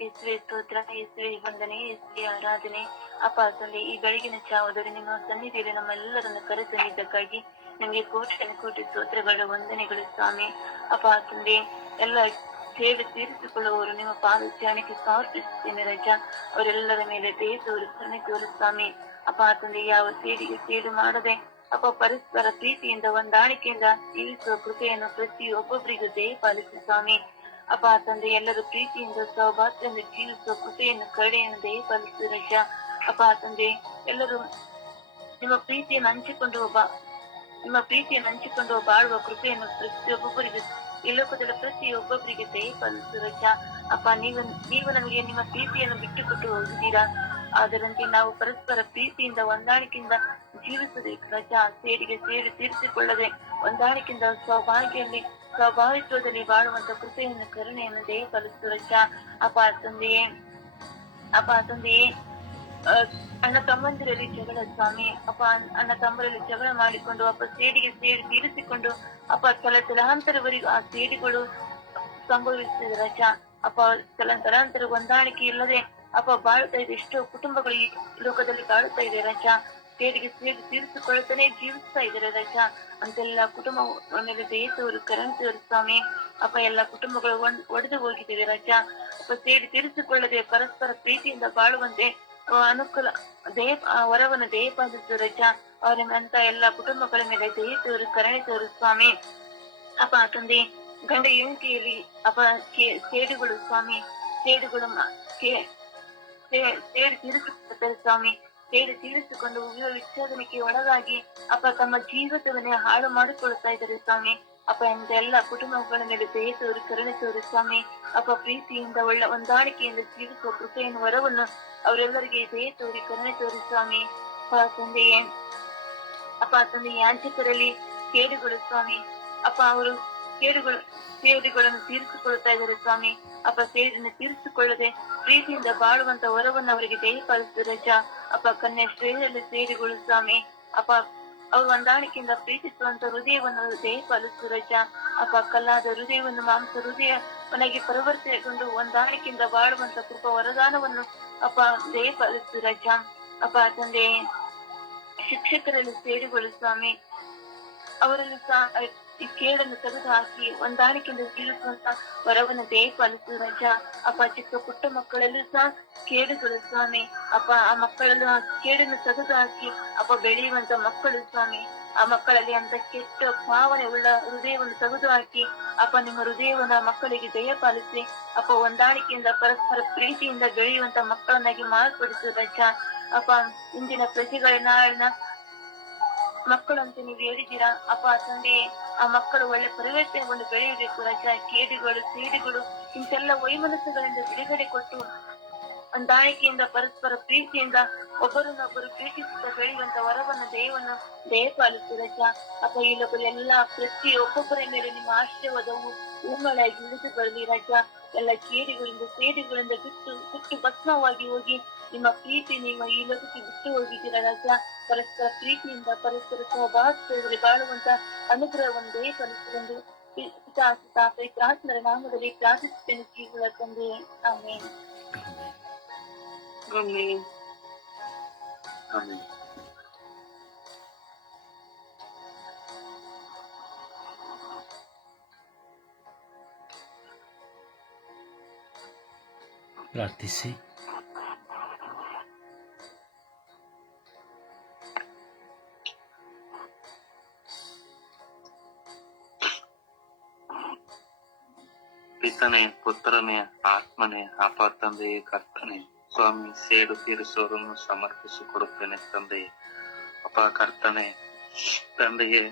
ಯೇಸುವೆ ಸ್ತೋತ್ರ, ಯೇಸುವೆ ವಂದನೆ, ಯೇಸುವೆ ಆರಾಧನೆ. ಅಪ್ಪ ತಂದೆ, ಈ ಬೆಳಗಿನ ಜಾವದಲ್ಲಿ ನಿಮ್ಮ ಸನ್ನಿಧಿಯಲ್ಲಿ ನಮ್ಮೆಲ್ಲರನ್ನು ಕರೆತಂದಿದ್ದಕ್ಕಾಗಿ ನಿಮಗೆ ಕೋಟಿ ಸ್ತೋತ್ರಗಳ ವಂದನೆಗಳು ಸ್ವಾಮಿ. ಅಪ್ಪ ತಂದೆ, ಎಲ್ಲ ಸೇವೆ ತೀರಿಸಿಕೊಳ್ಳುವವರು ನಿಮ್ಮ ಪಾದಚಾರಣಕ್ಕೆ ಸಮರ್ಪಿಸುತ್ತೇನೆ ರಜ. ಅವರೆಲ್ಲರ ಮೇಲೆ ದಯೆ ತೋರು, ಕರುಣೆ ತೋರು ಸ್ವಾಮಿ. ಅಪ್ಪ ತಂದೆ, ಯಾವ ಸೇಡಿಗೆ ಸೇಡು ಮಾಡದೆ ಅಪ್ಪ ಪರಸ್ಪರ ಪ್ರೀತಿಯಿಂದ ಹೊಂದಾಣಿಕೆಯಿಂದ ಜೀವಿಸುವ ಕೃಪೆಯನ್ನು ಪ್ರತಿಯೊಬ್ಬೊಬ್ಬರಿಗೂ ದಯ ಪಾಲಿಸಿ ಸ್ವಾಮಿ. ಅಪ್ಪ ತಂದೆ, ಎಲ್ಲರೂ ಪ್ರೀತಿಯಿಂದ ಸೌಭಾಗ್ಯದಿಂದ ಜೀವಿಸುವ ಕೃಪೆಯನ್ನು ಕರುಣೆಯನ್ನು ದಯ ಪಾಲಿಸಿ ರಜ. ಅಪ್ಪ ತಂದೆ, ಎಲ್ಲರೂ ನಿಮ್ಮ ಪ್ರೀತಿಯನ್ನು ಹಂಚಿಕೊಂಡು ಬಾಳುವ ಕೃಪೆಯನ್ನು ಪ್ರತಿಯೊಬ್ಬೊಬ್ಬರಿಗೆ, ಈ ಲೋಕದಲ್ಲಿ ಪ್ರತಿಯೊಬ್ಬೊಬ್ಬರಿಗೆ ದಯ ಪಾಲಿಸಿ ರಜ. ಅಪ್ಪ, ನೀವು ನಮಗೆ ನಿಮ್ಮ ಪ್ರೀತಿಯನ್ನು ಬಿಟ್ಟುಕೊಟ್ಟು ಹೋಗಿದ್ದೀರಾ. ಅದರಂತೆ ನಾವು ಪರಸ್ಪರ ಪ್ರೀತಿಯಿಂದ ಹೊಂದಾಣಿಕೆಯಿಂದ ಜೀವಿಸಬೇಕು ರಜ. ಸೇಡಿಗೆ ಸೇಡು ತೀರಿಸಿಕೊಳ್ಳದೆ ಹೊಂದಾಣಿಕೆಯಿಂದ ಸ್ವಾಭಾವಿಕದಲ್ಲಿ ಬಾಳುವಂತ ಕೃಪೆಯನ್ನು ಕರುಣೆಯನ್ನು ದಯ ಪಾಲಿಸು ರಜ. ಅಪ್ಪ ತಂದೆಯೇ, ಅಣ್ಣ ತಮ್ಮಂದಿರಲ್ಲಿ ಜಗಳ ಸ್ವಾಮಿ. ಅಪ್ಪ, ಅಣ್ಣ ತಮ್ಮರಲ್ಲಿ ಜಗಳ ಮಾಡಿಕೊಂಡು ಅಪ್ಪ ಸೇಡಿಗೆ ಸೇಡು ತೀರಿಸಿಕೊಂಡು ಅಪ್ಪ ತಲಾಂತರವರೆಗೂ ಆ ಸೇಡಿಗಳು ಸಂಭವಿಸಿದ ರಜ. ಅಪ್ಪ ತಲಾಂತರ ಹೊಂದಾಣಿಕೆ ಇಲ್ಲದೆ ಅಪ್ಪ ಬಾಳುತ್ತಾ ಇದೆ. ಎಷ್ಟೋ ಕುಟುಂಬಗಳು ಈ ಲೋಕದಲ್ಲಿ ಬಾಳುತ್ತಾ ಇದೆ ರಜ. ಸೇಡಿಗೆ ಸೇಡು ತೀರಿಸಿಕೊಳ್ಳುತ್ತಾನೆ ಜೀವಿಸ್ತಾ ಇದ್ದಾರೆ ರಜ. ಅಂತೆಲ್ಲ ಕುಟುಂಬ ಮೇಲೆ ದಯತವರು, ಕರುಣಿಸುವರು ಸ್ವಾಮಿ. ಅಪ್ಪ, ಎಲ್ಲ ಕುಟುಂಬಗಳು ಒಡೆದು ಹೋಗಿದ್ದೇವೆ ರಜ. ಅಪ್ಪ, ಸೇಡು ತೀರಿಸಿಕೊಳ್ಳದೆ ಪರಸ್ಪರ ಪ್ರೀತಿಯಿಂದ ಬಾಳುವಂತೆ ಅನುಕೂಲ ವರವನ್ನು ದಯಪಾಲಿಸುವ ರಜ. ಅವರಂತ ಎಲ್ಲ ಕುಟುಂಬಗಳ ಮೇಲೆ ದಯತವರು, ಕರುಣಿಸುವರು ಸ್ವಾಮಿ. ಅಪ್ಪ ತಂದೆ, ಗಂಡ ಹೆಂಡತಿಯಲ್ಲಿ ಅಪ್ಪ ಸೇಡುಗಳು ಸ್ವಾಮಿ, ಸೇಡು ತೀರಿಸಿಕೊಳ್ಳುತ್ತಾರೆ ಸ್ವಾಮಿ. ಸೇಡು ತೀರಿಸಿಕೊಂಡು ವಿಚ್ಛೇದನಕ್ಕೆ ಒಳಗಾಗಿ ಅಪ್ಪ ತಮ್ಮ ಜೀವಿತವನ್ನೇ ಹಾಳು ಮಾಡಿಕೊಳ್ಳುತ್ತಾ ಇದ್ದಾರೆ ಸ್ವಾಮಿ. ಅಪ್ಪ, ಇಂಥ ಎಲ್ಲ ಕುಟುಂಬಗಳ ಮೇಲೆ ದಯೆ ತೋರಿ, ಕರುಣೆ ತೋರಿ ಸ್ವಾಮಿ. ಅಪ್ಪ, ಪ್ರೀತಿಯಿಂದ ಒಳ್ಳೆ ಹೊಂದಾಣಿಕೆಯಿಂದ ಜೀವಿಸುವ ಕೃಪೆಯನ್ನು ವರವನ್ನು ಅವರೆಲ್ಲರಿಗೆ ದಯೆ ತೋರಿ, ಕರುಣೆ ತೋರಿ ಸ್ವಾಮಿ. ಅಪ್ಪ ತಂದೆ, ಯಾಜಕರಲ್ಲಿ ಸೇಡುಗಳು ಸ್ವಾಮಿ. ಅಪ್ಪ, ಅವರು ಸೇಡುಗಳನ್ನು ತೀರಿಸಿಕೊಳ್ಳುತ್ತಾ ಇದ್ದಾರೆ ಸ್ವಾಮಿ. ಅಪ್ಪ, ಸೇಡನ್ನು ತೀರಿಸಿಕೊಳ್ಳದೆ ಪ್ರೀತಿಯಿಂದ ಬಾಳುವಂತ ವರವನ್ನು ಅವರಿಗೆ ದಯಪಾಲಿಸಿದ ರಜ. ಅಪ್ಪ, ಕನ್ಯಾ ಶ್ರೇಯಲ್ಲಿ ಸೇಡುಗಳು ಸ್ವಾಮಿ. ಅಪ್ಪ, ಅವರು ಹೊಂದಾಣಿಕೆಯಿಂದ ಪ್ರೀತಿಸುವಂತ ಹೃದಯವನ್ನು ದಯಪಾಲಿಸಿದ ರಜ. ಅಪ್ಪ, ಕಲ್ಲಾದ ಹೃದಯವನ್ನು ಮಾಂಸ ಹೃದಯವನ್ನಾಗಿ ಪರಿವರ್ತನೆಗೊಂಡು ಹೊಂದಾಣಿಕೆಯಿಂದ ಬಾಳುವಂತ ಕೃಪ ವರದಾನವನ್ನು ಅಪ್ಪ ದಯಪಾಲಿಸಿದ ರಜ. ಅಪ್ಪ ತಂದೆ, ಶಿಕ್ಷಕರಲ್ಲಿ ಸೇಡುಗಳು ಸ್ವಾಮಿ. ಅವರಲ್ಲಿ ಈ ಕೇಡನ್ನು ತೆಗೆದು ಹಾಕಿ ಹೊಂದಾಣಿಕೆಯಿಂದ ಜೀವಿಸುವಂತ ವರವನ್ನು ದಯಪಾಲಿಸು ರಜ. ಅಪ್ಪ ಚಿಕ್ಕ ಪುಟ್ಟ ಮಕ್ಕಳಲ್ಲೂ ಸಹ ಕೇಡುಗಳು ಸ್ವಾಮಿ. ಅಪ್ಪ ಆ ಮಕ್ಕಳಲ್ಲೂ ಆ ಕೇಡನ್ನು ತೆಗೆದು ಹಾಕಿ ಅಪ್ಪ ಬೆಳೆಯುವಂತ ಮಕ್ಕಳು ಸ್ವಾಮಿ. ಆ ಮಕ್ಕಳಲ್ಲಿ ಅಂತ ಕೆಟ್ಟ ಭಾವನೆ ಉಳ್ಳ ಹೃದಯವನ್ನು ತೆಗೆದು ಹಾಕಿ ಅಪ್ಪ ನಿಮ್ಮ ಹೃದಯವನ್ನು ಆ ಮಕ್ಕಳಿಗೆ ದಯಪಾಲಿಸಿ ಅಪ್ಪ ಹೊಂದಾಣಿಕೆಯಿಂದ ಪರಸ್ಪರ ಪ್ರೀತಿಯಿಂದ ಬೆಳೆಯುವಂತ ಮಕ್ಕಳನ್ನಾಗಿ ಮಾರ್ಪಡಿಸು ರಜ. ಅಪ್ಪ ಇಂದಿನ ಪ್ರಜೆಗಳ ನಾಳಿನ ಮಕ್ಕಳು ಅಂತ ನೀವು ಹೇಳಿದ್ದೀರಾ ಅಪ್ಪ ತಂದೆ. ಆ ಮಕ್ಕಳು ಒಳ್ಳೆ ಪರಿವರ್ತನೆಗೊಂಡು ಬೆಳೆಯಬೇಕು ರಜ. ಕೇಡುಗಳು ಸೇಡುಗಳು ಇಂತೆಲ್ಲ ವೈಮನಸ್ಸುಗಳಿಂದ ಬಿಡುಗಡೆ ಕೊಟ್ಟು ಹೊಂದಾಣಿಕೆಯಿಂದ ಪರಸ್ಪರ ಪ್ರೀತಿಯಿಂದ ಒಬ್ಬರನ್ನೊಬ್ಬರು ಪ್ರೀತಿಸುತ್ತಾ ಬೆಳೆಯುವಂತ ವರವನ್ನು ದೇವವನ್ನು ದಯಪಾಲಿಸು ರಜ. ಅಪ್ಪ ಈ ಲೋಕದ ಎಲ್ಲಾ ಪ್ರತಿ ಒಬ್ಬೊಬ್ಬರ ಮೇಲೆ ನಿಮ್ಮ ಆಶೀರ್ವಾದವು ಹೂಮಳೆಯಾಗಿ ಇಳಿದು ಬರಲಿ ರಜ. ಎಲ್ಲ ಕೇಡುಗಳಿಂದ ಸೇಡುಗಳಿಂದ ಬಿಟ್ಟು ಭಸ್ಮವಾಗಿ ಹೋಗಿ ನಿಮ್ಮ ಪ್ರೀತಿ ನೀವು ಈ ಲೋಕಕ್ಕೆ ಬಿಟ್ಟು ಹೋಗಿದ್ದೀರ ರಜ. ಪರಸ್ಪರ ಪ್ರೀತಿಯಿಂದ ಪರಸ್ಪರ ಸಹಭಾಗಿತ್ವದಲ್ಲಿ ಬಾಳುವಂತ ಅನುಗ್ರಹವನ್ನು ದಯಪಾಲಿಸಿಕೊಂಡು ಪವಿತ್ರಾತ್ಮರ ನಾಮದಲ್ಲಿ ಪ್ರಾರ್ಥಿಸುತ್ತೇನೆ ಜೀವಗಳ ತಂದೆ. ಆಮೇಲೆ ಆಮೆನ್. ಆಮೆನ್. ಪ್ರಾರ್ಥಿಸಿ. ಪಿತನೇ, ಪುತ್ರನೇ, ಆತ್ಮನೇ, ಅಪ್ಪ ತಂದೆಯೇ, ಕರ್ತನೆ, ಸ್ವಾಮಿ ಸೇಡು ತೀರಿಸುವವರನ್ನು ಸಮರ್ಪಿಸಿಕೊಡುತ್ತೇನೆ ತಂದೆಯೇ. ಅಪ್ಪ ಕರ್ತನೆ, ತಂದೆಯೇ,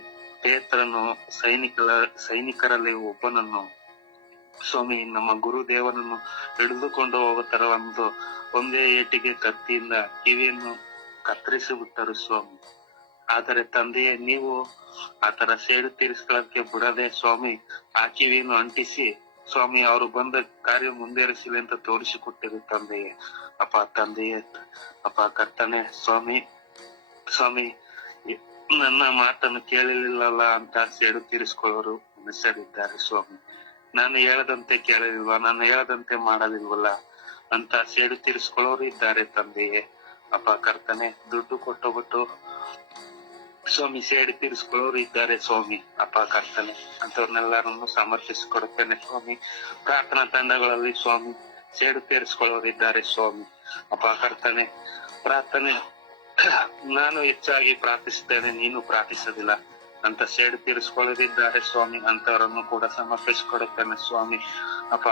ಪೇತ್ರನು ಸೈನಿಕರಲ್ಲಿ ಒಬ್ಬನನ್ನು ಸ್ವಾಮಿ ನಮ್ಮ ಗುರುದೇವನನ್ನು ಹಿಡಿದುಕೊಂಡು ಹೋಗುತ್ತರ ಒಂದೇ ಏಟಿಗೆ ಕತ್ತಿಯಿಂದ ಕಿವಿಯನ್ನು ಕತ್ತರಿಸಿ ಬಿಟ್ಟರು ಸ್ವಾಮಿ. ಆದರೆ ತಂದೆಯೇ, ನೀವು ಆತರ ಸೇಡು ತೀರಿಸಲಿಕ್ಕೆ ಬಿಡದೆ ಸ್ವಾಮಿ ಆ ಕಿವಿಯನ್ನು ಅಂಟಿಸಿ ಸ್ವಾಮಿ ಅವರು ಬಂದ ಕಾರ್ಯ ಮುಂದುವರಿಸಲಿ ಅಂತ ತೋರಿಸಿಕೊಟ್ಟಿರು ತಂದೆಯೇ. ಅಪ್ಪ ತಂದೆಯೇ, ಅಪ್ಪ ಕರ್ತನೆ, ಸ್ವಾಮಿ ನನ್ನ ಮಾತನ್ನು ಕೇಳಲಿಲ್ಲಲ್ಲ ಅಂತ ಸೇಡು ತೀರಿಸಿಕೊಳ್ಳೋರು ಮನುಷ್ಯರಿದ್ದಾರೆ ಸ್ವಾಮಿ. ನಾನು ಹೇಳದಂತೆ ಕೇಳಲಿಲ್ವಾ, ನಾನು ಹೇಳದಂತೆ ಮಾಡಲಿಲ್ವಲ್ಲ ಅಂತ ಸೇಡು ತೀರಿಸಿಕೊಳ್ಳೋರು ಇದ್ದಾರೆ ತಂದೆಯೇ. ಅಪ್ಪ ಕರ್ತನೆ, ದುಡ್ಡು ಕೊಟ್ಟುಬಿಟ್ಟು ಸ್ವಾಮಿ ಸೇಡು ತೀರಿಸಿಕೊಳ್ಳೋರು ಇದ್ದಾರೆ ಸ್ವಾಮಿ. ಅಪ್ಪ ಕರ್ತನೆ, ಅಂತವ್ರನ್ನೆಲ್ಲರನ್ನು ಸಮರ್ಪಿಸಿಕೊಡುತ್ತೇನೆ ಸ್ವಾಮಿ. ಪ್ರಾರ್ಥನಾ ತಂಡಗಳಲ್ಲಿ ಸ್ವಾಮಿ ಸೇಡು ತೀರಿಸಿಕೊಳ್ಳೋರು ಇದ್ದಾರೆ ಸ್ವಾಮಿ. ಅಪ್ಪ ಕರ್ತನೆ, ಪ್ರಾರ್ಥನೆ ನಾನು ಹೆಚ್ಚಾಗಿ ಪ್ರಾರ್ಥಿಸುತ್ತೇನೆ, ನೀನು ಪ್ರಾರ್ಥಿಸೋದಿಲ್ಲ ಅಂತ ಸೇಡು ತೀರಿಸಿಕೊಳ್ಳೋರಿದ್ದಾರೆ ಸ್ವಾಮಿ. ಅಂತವರನ್ನು ಕೂಡ ಸಮರ್ಪಿಸಿಕೊಡುತ್ತೇನೆ ಸ್ವಾಮಿ. ಅಪ್ಪ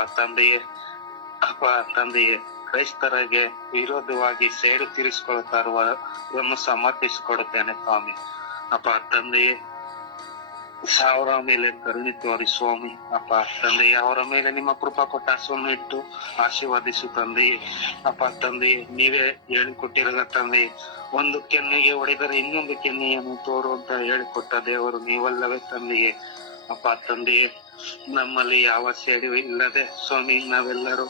ತಂದೆಯೇ, ಕ್ರೈಸ್ತರಿಗೆ ವಿರೋಧವಾಗಿ ಸೇಡು ತೀರಿಸಿಕೊಳ್ಳುತ್ತಾ ಇರುವವರನ್ನು ಸಮರ್ಪಿಸಿಕೊಡುತ್ತೇನೆ ಸ್ವಾಮಿ. ಅಪ್ಪ ತಂದೆಯೇ, ಅವರ ಮೇಲೆ ಕರುಣೆ ತೋರಿ ಸ್ವಾಮಿ. ಅಪ್ಪ ತಂದೆಯೇ, ಅವರ ಮೇಲೆ ನಿಮ್ಮ ಕೃಪಾ ಕಟಾಕ್ಷವನ್ನು ಇಟ್ಟು ಆಶೀರ್ವಾದಿಸು ತಂದೆಯೇ. ಅಪ್ಪ ತಂದೆಯೇ, ನೀವೇ ಹೇಳಿಕೊಟ್ಟಿರದ ತಂದೆಯೇ, ಒಂದು ಕೆನ್ನೆಗೆ ಹೊಡೆದರೆ ಇನ್ನೊಂದು ಕೆನ್ನೆಯನ್ನು ತೋರುವಂತ ಹೇಳಿಕೊಟ್ಟ ದೇವರು ನೀವಲ್ಲವೇ ತಂದೆಯೇ. ಅಪ್ಪ ತಂದೆಯೇ, ನಮ್ಮಲ್ಲಿ ಯಾವ ಸೇಡು ಇಲ್ಲದೆ ಸ್ವಾಮಿ ನಾವೆಲ್ಲರೂ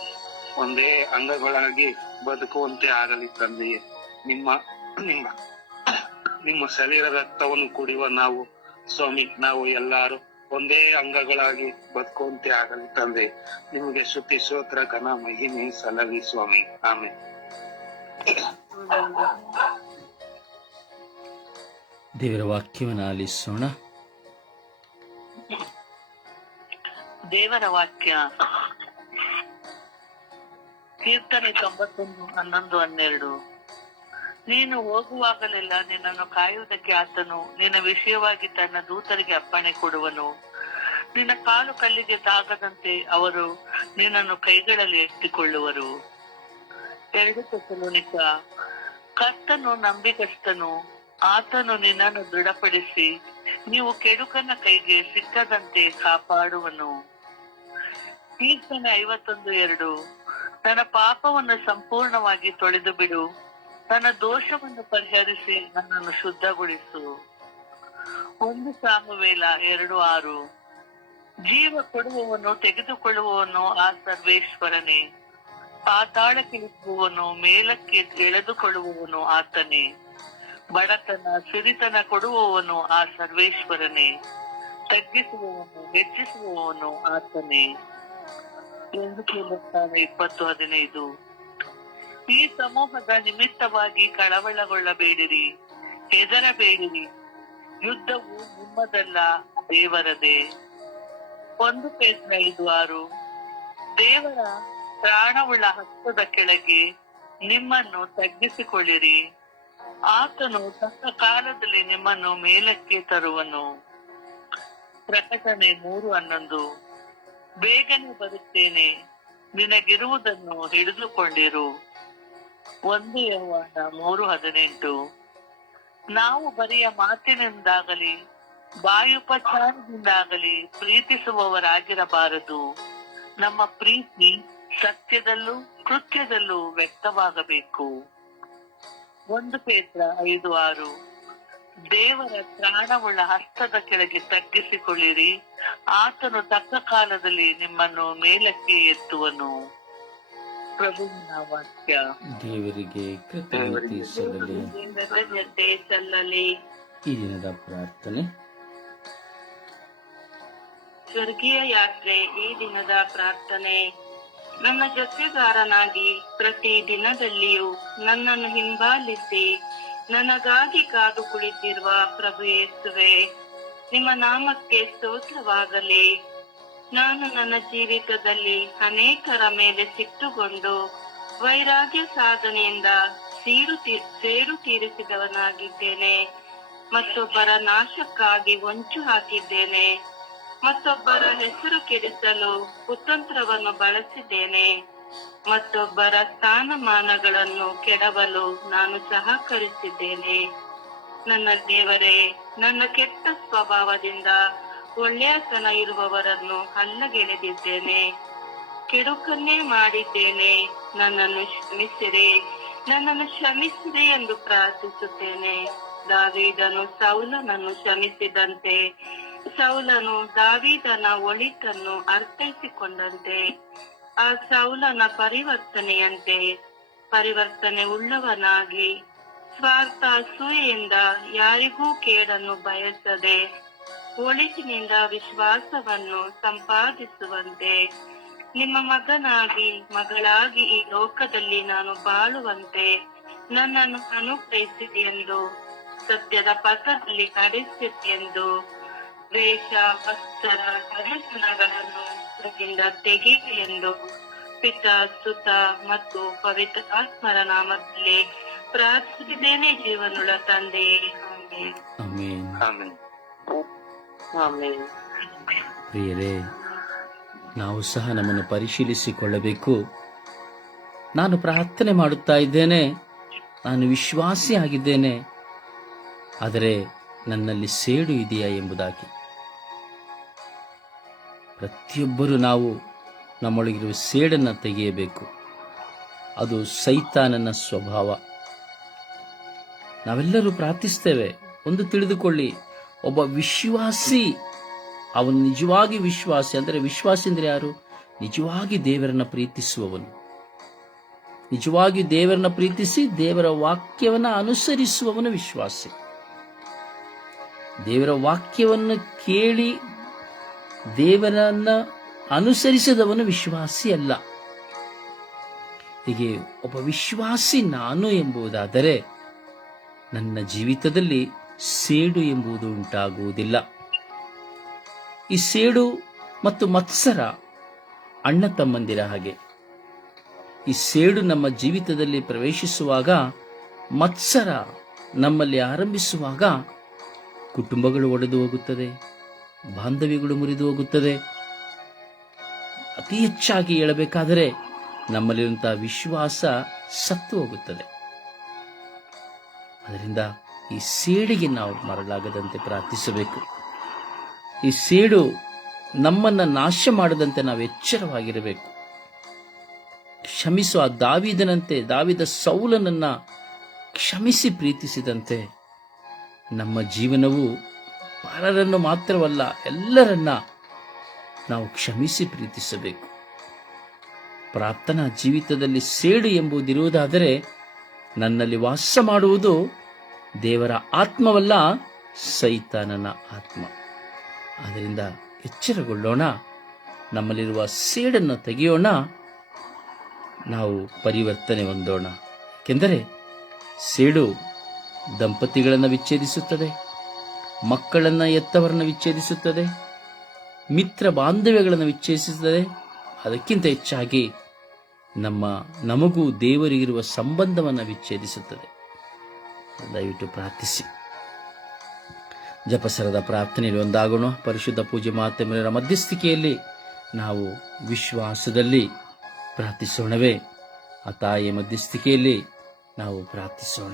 ಒಂದೇ ಅಂಗಗಳಾಗಿ ಬದುಕುವಂತೆ ಆಗಲಿ ತಂದೆಯೇ. ನಿಮ್ಮ ಶರೀರ ರಕ್ತವನ್ನು ಕುಡಿಯುವ ನಾವು ಸ್ವಾಮಿ, ನಾವು ಎಲ್ಲಾರು ಒಂದೇ ಅಂಗಗಳಾಗಿ ಬದುಕುವಂತೆ ಆಗಲಿ ತಂದೆ. ನಿಮಗೆ ಸ್ತುತಿ ಸ್ತೋತ್ರ ಘನ ಮಹಿಮೆ ಸಲ್ಲಲಿ ಸ್ವಾಮಿ. ಆಮೆನ್. ದೇವರ ವಾಕ್ಯವನ್ನು ಆಲಿಸೋಣ. ದೇವರ ವಾಕ್ಯ ಕೀರ್ತನೆ 91:11-12. ನೀನು ಹೋಗುವಾಗಲೆಲ್ಲ ನಿನ್ನನ್ನು ಕಾಯುವುದಕ್ಕೆ ಆತನು ನಿನ್ನ ವಿಷಯವಾಗಿ ತನ್ನ ದೂತರಿಗೆ ಅಪ್ಪಣೆ ಕೊಡುವನು. ನಿನ್ನ ಕಾಲು ಕಲ್ಲಿಗೆ ತಾಗದಂತೆ ಅವರು ನಿನ್ನನ್ನು ಕೈಗಳಲ್ಲಿ ಎತ್ತಿಕೊಳ್ಳುವರು. 2 ಥೆಸಲೋನಿಕ. ಕರ್ತನು ನಂಬಿಗಸ್ತನು, ಆತನು ನಿನ್ನನ್ನು ದೃಢಪಡಿಸಿ ನೀವು ಕೆಡುಕನ ಕೈಗೆ ಸಿಕ್ಕದಂತೆ ಕಾಪಾಡುವನು. ಕೀರ್ತನೆ 51:2. ನನ್ನ ಪಾಪವನ್ನು ಸಂಪೂರ್ಣವಾಗಿ ತೊಳೆದು ಬಿಡು, ನನ್ನ ದೋಷವನ್ನು ಪರಿಹರಿಸಿ ನನ್ನನ್ನು ಶುದ್ಧಗೊಳಿಸು. 1 ಸಾಮುವೇಲ 2:6. ಜೀವ ಕೊಡುವವನು ತೆಗೆದುಕೊಳ್ಳುವವನು ಆ ಸರ್ವೇಶ್ವರನೇ, ಪಾತಾಳಕ್ಕಿಳಿಸುವವನು ಮೇಲಕ್ಕೆ ಎಳೆದುಕೊಳ್ಳುವವನು ಆತನೇ. ಬಡತನ ಸಿರಿತನ ಕೊಡುವವನು ಆ ಸರ್ವೇಶ್ವರನೇ, ತಗ್ಗಿಸುವವನು ಹೆಚ್ಚಿಸುವವನು ಆತನೇ. 1 ಕೀರ್ತನೆ 20:15. ಈ ಸಮೂಹದ ನಿಮಿತ್ತವಾಗಿ ಕಳವಳಗೊಳ್ಳಬೇಡಿರಿ, ಹೆದರಬೇಡಿರಿ. ಯುದ್ಧವು ನಿಮ್ಮದಲ್ಲ, ದೇವರದೇ. 1 ಪೇತ್ರ 5:6. ದೇವರ ಪ್ರಾಣವುಳ್ಳ ಹಸ್ತದ ಕೆಳಗೆ ನಿಮ್ಮನ್ನು ತಗ್ಗಿಸಿಕೊಳ್ಳಿರಿ, ಆತನು ತಕ್ಕ ಕಾಲದಲ್ಲಿ ನಿಮ್ಮನ್ನು ಮೇಲಕ್ಕೆ ತರುವನು. ಪ್ರಕಟಣೆ 3:11. ಬೇಗನೆ ಬರುತ್ತೇನೆ, ನಿನಗಿರುವುದನ್ನು ಹಿಡಿದುಕೊಂಡಿರು. 1 ಯೋಹಾನ 3:18. ನಾವು ಬರಿಯ ಮಾತಿನಿಂದಾಗಲಿ ಬಾಯುಪಚಾರದಿಂದಾಗಲಿ ಪ್ರೀತಿಸುವವರಾಗಿರಬಾರದು. ನಮ್ಮ ಪ್ರೀತಿ ಸತ್ಯದಲ್ಲೂ ಕೃತ್ಯದಲ್ಲೂ ವ್ಯಕ್ತವಾಗಬೇಕು. 1 ಪೇತ್ರ 5:6. ದೇವರ ಪ್ರಾಣವುಳ್ಳ ಹಸ್ತದ ಕೆಳಗೆ ತಗ್ಗಿಸಿಕೊಳ್ಳಿರಿ, ಆತನು ತಕ್ಕ ಕಾಲದಲ್ಲಿ ನಿಮ್ಮನ್ನು ಮೇಲಕ್ಕೆ ಎತ್ತುವನು. ಪ್ರಭುವಿನ ವಾಕ್ಯ. ದೇವರಿಗೆ ಕೃತಜ್ಞತೆ ಸಲ್ಲಲಿ. ಕೃತಜ್ಞತೆ ಸಲ್ಲಲಿ. ಈ ದಿನದ ಪ್ರಾರ್ಥನೆ. ಸ್ವರ್ಗೀಯ ಯಾತ್ರೆ. ಈ ದಿನದ ಪ್ರಾರ್ಥನೆ. ನನ್ನ ಜೊತೆಗಾರನಾಗಿ ಪ್ರತಿ ದಿನದಲ್ಲಿಯೂ ನನ್ನನ್ನು ಹಿಂಬಾಲಿಸಿ ನನಗಾಗಿ ಕಾದು ಕುಳಿತಿರುವ ಪ್ರಭು ಯೇಸುವೆ, ನಿಮ್ಮ ನಾಮಕ್ಕೆ ಸ್ತೋತ್ರವಾಗಲಿ. ನಾನು ನನ್ನ ಜೀವಿತದಲ್ಲಿ ಅನೇಕರ ಮೇಲೆ ಸಿಟ್ಟುಗೊಂಡು ವೈರಾಗ್ಯ ಸಾಧನೆಯಿಂದ ಸೇಡು ತೀರಿಸಿದವನಾಗಿದ್ದೇನೆ. ಮತ್ತೊಬ್ಬರ ನಾಶಕ್ಕಾಗಿ ಹೊಂಚು ಹಾಕಿದ್ದೇನೆ. ಮತ್ತೊಬ್ಬರ ಹೆಸರು ಕೆಡಿಸಲು ಕುತಂತ್ರವನ್ನು ಬಳಸಿದ್ದೇನೆ. ಮತ್ತೊಬ್ಬರ ಸ್ಥಾನಮಾನಗಳನ್ನು ಕೆಡವಲು ನಾನು ಸಹಕರಿಸಿದ್ದೇನೆ. ನನ್ನ ದೇವರೇ, ನನ್ನ ಕೆಟ್ಟ ಸ್ವಭಾವದಿಂದ ಒಳ್ಳೆಯತನ ಇರುವವರನ್ನು ಹಲ್ಲಗೆಳೆದಿದ್ದೇನೆ, ಕೆಡುಕನ್ನೇ ಮಾಡಿದ್ದೇನೆ. ನನ್ನನ್ನು ಕ್ಷಮಿಸಿರಿ ಎಂದು ಪ್ರಾರ್ಥಿಸುತ್ತೇನೆ. ದಾವೀದನು ಸೌಲನನ್ನು ಕ್ಷಮಿಸಿದಂತೆ ಸೌಲನು ದಾವೀದನ ಒಳಿತನ್ನು ಅರ್ಥೈಸಿಕೊಂಡಂತೆ ಆ ಸೌಲನ ಪರಿವರ್ತನೆಯಂತೆ ಪರಿವರ್ತನೆ ಉಳ್ಳವನಾಗಿ ಸ್ವಾರ್ಥ ಅಸೂಯೆಯಿಂದ ಯಾರಿಗೂ ಕೇಡನ್ನು ಬಯಸದೆ ಒಳಿತಿನಿಂದ ವಿಶ್ವಾಸವನ್ನು ಸಂಪಾದಿಸುವಂತೆ ನಿಮ್ಮ ಮಗನಾಗಿ ಮಗಳಾಗಿ ಈ ಲೋಕದಲ್ಲಿ ನಾನು ಬಾಳುವಂತೆ ನನ್ನನ್ನು ಅನುಗ್ರಹಿಸಿದೆಯೆಂದು, ಸತ್ಯದ ಪಥದಲ್ಲಿ ನಡೆಸಿದೆಯೆಂದು, ದ್ವೇಷ ವಸ್ತರ ಅನುಸರಣಗಳನ್ನು ತೆಗೆಯಿರಿ ಎಂದು ಪಿತ ಸುತ ಮತ್ತು ಪವಿತ್ರ ಆತ್ಮರ ನಾಮದಲ್ಲಿ ಪ್ರಾರ್ಥಿಸಿದ್ದೇನೆ, ಜೀವನುಳ್ಳ ತಂದೆಯೇ. ಆಮೆನ್. ಆಮೆನ್. ಆಮೆನ್. ಪ್ರಿಯರೇ, ನಾವು ಸಹ ನಮ್ಮನ್ನು ಪರಿಶೀಲಿಸಿಕೊಳ್ಳಬೇಕು. ನಾನು ಪ್ರಾರ್ಥನೆ ಮಾಡುತ್ತಾ ಇದ್ದೇನೆ, ನಾನು ವಿಶ್ವಾಸಿಯಾಗಿದ್ದೇನೆ, ಆದರೆ ನನ್ನಲ್ಲಿ ಸೇಡು ಇದೆಯಾ ಎಂಬುದಾಗಿ. ಪ್ರತಿಯೊಬ್ಬರೂ ನಾವು ನಮ್ಮೊಳಗಿರುವ ಸೇಡನ್ನು ತೆಗೆಯಬೇಕು. ಅದು ಸೈತಾನನ ಸ್ವಭಾವ. ನಾವೆಲ್ಲರೂ ಪ್ರಾರ್ಥಿಸ್ತೇವೆ. ಒಂದು ತಿಳಿದುಕೊಳ್ಳಿ, ಒಬ್ಬ ವಿಶ್ವಾಸಿ, ಅವನು ನಿಜವಾಗಿ ವಿಶ್ವಾಸಿ. ಅಂದರೆ ವಿಶ್ವಾಸಿ ಅಂದರೆ ಯಾರು? ನಿಜವಾಗಿ ದೇವರನ್ನ ಪ್ರೀತಿಸುವವನು, ನಿಜವಾಗಿ ದೇವರನ್ನ ಪ್ರೀತಿಸಿ ದೇವರ ವಾಕ್ಯವನ್ನು ಅನುಸರಿಸುವವನು ವಿಶ್ವಾಸಿ. ದೇವರ ವಾಕ್ಯವನ್ನು ಕೇಳಿ ದೇವರನ್ನ ಅನುಸರಿಸದವನು ವಿಶ್ವಾಸಿ ಅಲ್ಲ. ಹೀಗೆ ಒಬ್ಬ ವಿಶ್ವಾಸಿ ನಾನು ಎಂಬುದಾದರೆ ನನ್ನ ಜೀವಿತದಲ್ಲಿ ಸೇಡು ಎಂಬುದು ಉಂಟಾಗುವುದಿಲ್ಲ. ಈ ಸೇಡು ಮತ್ತು ಮತ್ಸರ ಅಣ್ಣ ತಮ್ಮಂದಿರ ಹಾಗೆ. ಈ ಸೇಡು ನಮ್ಮ ಜೀವಿತದಲ್ಲಿ ಪ್ರವೇಶಿಸುವಾಗ, ಮತ್ಸರ ನಮ್ಮಲ್ಲಿ ಆರಂಭಿಸುವಾಗ ಕುಟುಂಬಗಳು ಒಡೆದು ಹೋಗುತ್ತದೆ, ಬಾಂಧವ್ಯಗಳು ಮುರಿದು ಹೋಗುತ್ತದೆ. ಅತಿ ಹೆಚ್ಚಾಗಿ ಹೇಳಬೇಕಾದರೆ ನಮ್ಮಲ್ಲಿರುವಂತಹ ವಿಶ್ವಾಸ ಸತ್ತು ಹೋಗುತ್ತದೆ. ಅದರಿಂದ ಈ ಸೇಡಿಗೆ ನಾವು ಮರಳಾಗದಂತೆ ಪ್ರಾರ್ಥಿಸಬೇಕು. ಈ ಸೇಡು ನಮ್ಮನ್ನ ನಾಶ ಮಾಡದಂತೆ ನಾವು ಎಚ್ಚರವಾಗಿರಬೇಕು. ಕ್ಷಮಿಸುವ ದಾವೀದನಂತೆ, ದಾವೀದ ಸೌಲನನ್ನ ಕ್ಷಮಿಸಿ ಪ್ರೀತಿಸಿದಂತೆ ನಮ್ಮ ಜೀವನವು ಪರರನ್ನು ಮಾತ್ರವಲ್ಲ, ಎಲ್ಲರನ್ನ ನಾವು ಕ್ಷಮಿಸಿ ಪ್ರೀತಿಸಬೇಕು. ಪ್ರಾರ್ಥನಾ ಜೀವಿತದಲ್ಲಿ ಸೇಡು ಎಂಬುದಿರುವುದಾದರೆ ನನ್ನಲ್ಲಿ ವಾಸ ಮಾಡುವುದು ದೇವರ ಆತ್ಮವಲ್ಲ, ಸೈತಾನನ ಆತ್ಮ. ಆದ್ದರಿಂದ ಎಚ್ಚರಗೊಳ್ಳೋಣ, ನಮ್ಮಲ್ಲಿರುವ ಸೇಡನ್ನು ತೆಗೆಯೋಣ, ನಾವು ಪರಿವರ್ತನೆ ಹೊಂದೋಣ. ಏಕೆಂದರೆ ಸೇಡು ದಂಪತಿಗಳನ್ನು ವಿಚ್ಛೇದಿಸುತ್ತದೆ, ಮಕ್ಕಳನ್ನ ಎತ್ತವರನ್ನ ವಿಚ್ಛೇದಿಸುತ್ತದೆ, ಮಿತ್ರ ಬಾಂಧವ್ಯಗಳನ್ನು ವಿಚ್ಛೇದಿಸುತ್ತದೆ. ಅದಕ್ಕಿಂತ ಹೆಚ್ಚಾಗಿ ನಮಗೂ ದೇವರಿಗಿರುವ ಸಂಬಂಧವನ್ನು ವಿಚ್ಛೇದಿಸುತ್ತದೆ. ದಯವಿಟ್ಟು ಪ್ರಾರ್ಥಿಸಿ. ಜಪಸರದ ಪ್ರಾರ್ಥನೆಯಲ್ಲಿ ಒಂದಾಗೋಣ. ಪರಿಶುದ್ಧ ಪೂಜ್ಯ ಮಾತೆಯರ ಮಧ್ಯಸ್ಥಿಕೆಯಲ್ಲಿ ನಾವು ವಿಶ್ವಾಸದಲ್ಲಿ ಪ್ರಾರ್ಥಿಸೋಣವೇ? ಆ ತಾಯಿಯ ಮಧ್ಯಸ್ಥಿಕೆಯಲ್ಲಿ ನಾವು ಪ್ರಾರ್ಥಿಸೋಣ.